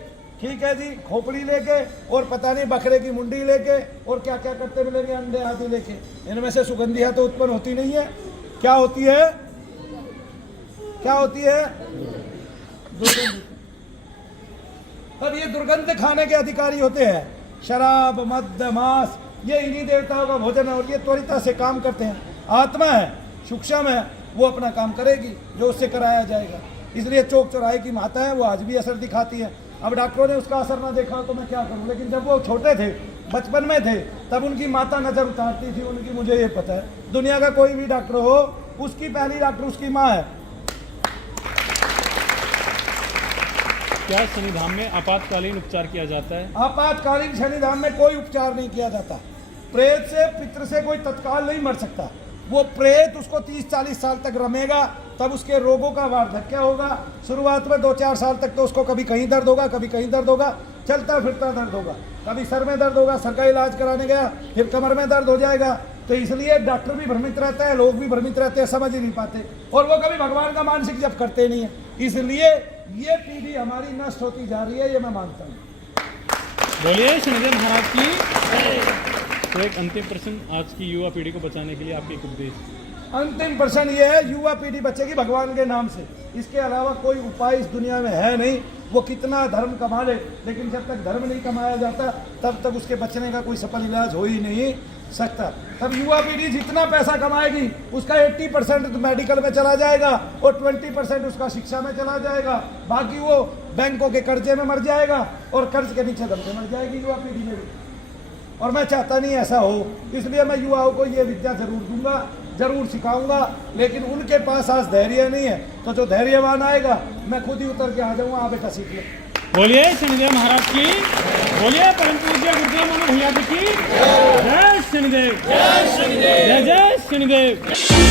ठीक है जी, खोपड़ी लेके और पता नहीं बकरे की मुंडी लेके और क्या क्या करते मिलेंगे, अंडे आदि लेके। इनमें से सुगंधियां तो उत्पन्न होती नहीं है। क्या होती है, क्या होती है, दुर्गंध। तब ये दुर्गंध खाने के अधिकारी होते हैं। शराब, मद्य, मांस, ये इन्हीं देवताओं का भोजन है और ये त्वरिता से काम करते हैं। आत्मा है, सूक्ष्म है, वो अपना काम करेगी जो उससे कराया जाएगा। इसलिए चौक चौराहे की माता है वो आज भी असर दिखाती है। अब डॉक्टरों ने उसका असर ना देखा तो मैं क्या करूं, लेकिन जब वो छोटे थे, बचपन में थे, तब उनकी माता नजर उतारती थी उनकी, मुझे ये पता है। दुनिया का कोई भी डॉक्टर हो, उसकी पहली डॉक्टर उसकी माँ है। क्या शनिधाम में आपातकालीन उपचार किया जाता है? आपातकालीन शनिधाम में कोई उपचार नहीं किया जाता। प्रेत से, पितृ से कोई तत्काल नहीं मर सकता। वो प्रेत उसको 30-40 साल तक रमेगा, तब उसके रोगों का वार्धक्य होगा। शुरुआत में 2-4 साल तक तो उसको कभी कहीं दर्द होगा, कभी कहीं दर्द होगा, चलता फिरता दर्द होगा, कभी सर में दर्द होगा, सर का इलाज कराने गया, फिर कमर में दर्द हो जाएगा। तो इसलिए डॉक्टर भी भ्रमित रहता है, लोग भी भ्रमित रहते हैं, समझ ही नहीं पाते, और वो कभी भगवान का मानसिक जप करते नहीं है। इसलिए ये पीढ़ी हमारी नष्ट होती जा रही है, ये मैं मानता हूँ। बोलिए शनिदेव महाराज की। तो एक अंतिम प्रश्न, आज की युवा पीढ़ी को बचाने के लिए आपके एक उपदेश। अंतिम प्रश्न ये है, युवा पीढ़ी बचेगी भगवान के नाम से, इसके अलावा कोई उपाय इस दुनिया में है नहीं। वो कितना धर्म कमा ले, लेकिन जब तक धर्म नहीं कमाया जाता तब तक उसके बचने का कोई सफल इलाज हो ही नहीं सकता। तब युवा पीढ़ी जितना पैसा कमाएगी उसका 80% मेडिकल में चला जाएगा और 20% उसका शिक्षा में चला जाएगा, बाकी वो बैंकों के कर्जे में मर जाएगा और कर्ज के नीचे दब के मर जाएगी युवा पीढ़ी में भी। और मैं चाहता नहीं ऐसा हो, इसलिए मैं युवाओं को ये विद्या जरूर दूंगा, जरूर सिखाऊंगा, लेकिन उनके पास आज धैर्य नहीं है, तो जो धैर्यवान आएगा मैं खुद ही उतर के आ जाऊंगा, आप बेटा सीख लो। बोलिए शनिदेव महाराज की। बोलिए परम पूज्य गुरुदेव मनु भैया जी की। जय शनिदेव, जय शनिदेव, जय जय शनिदेव।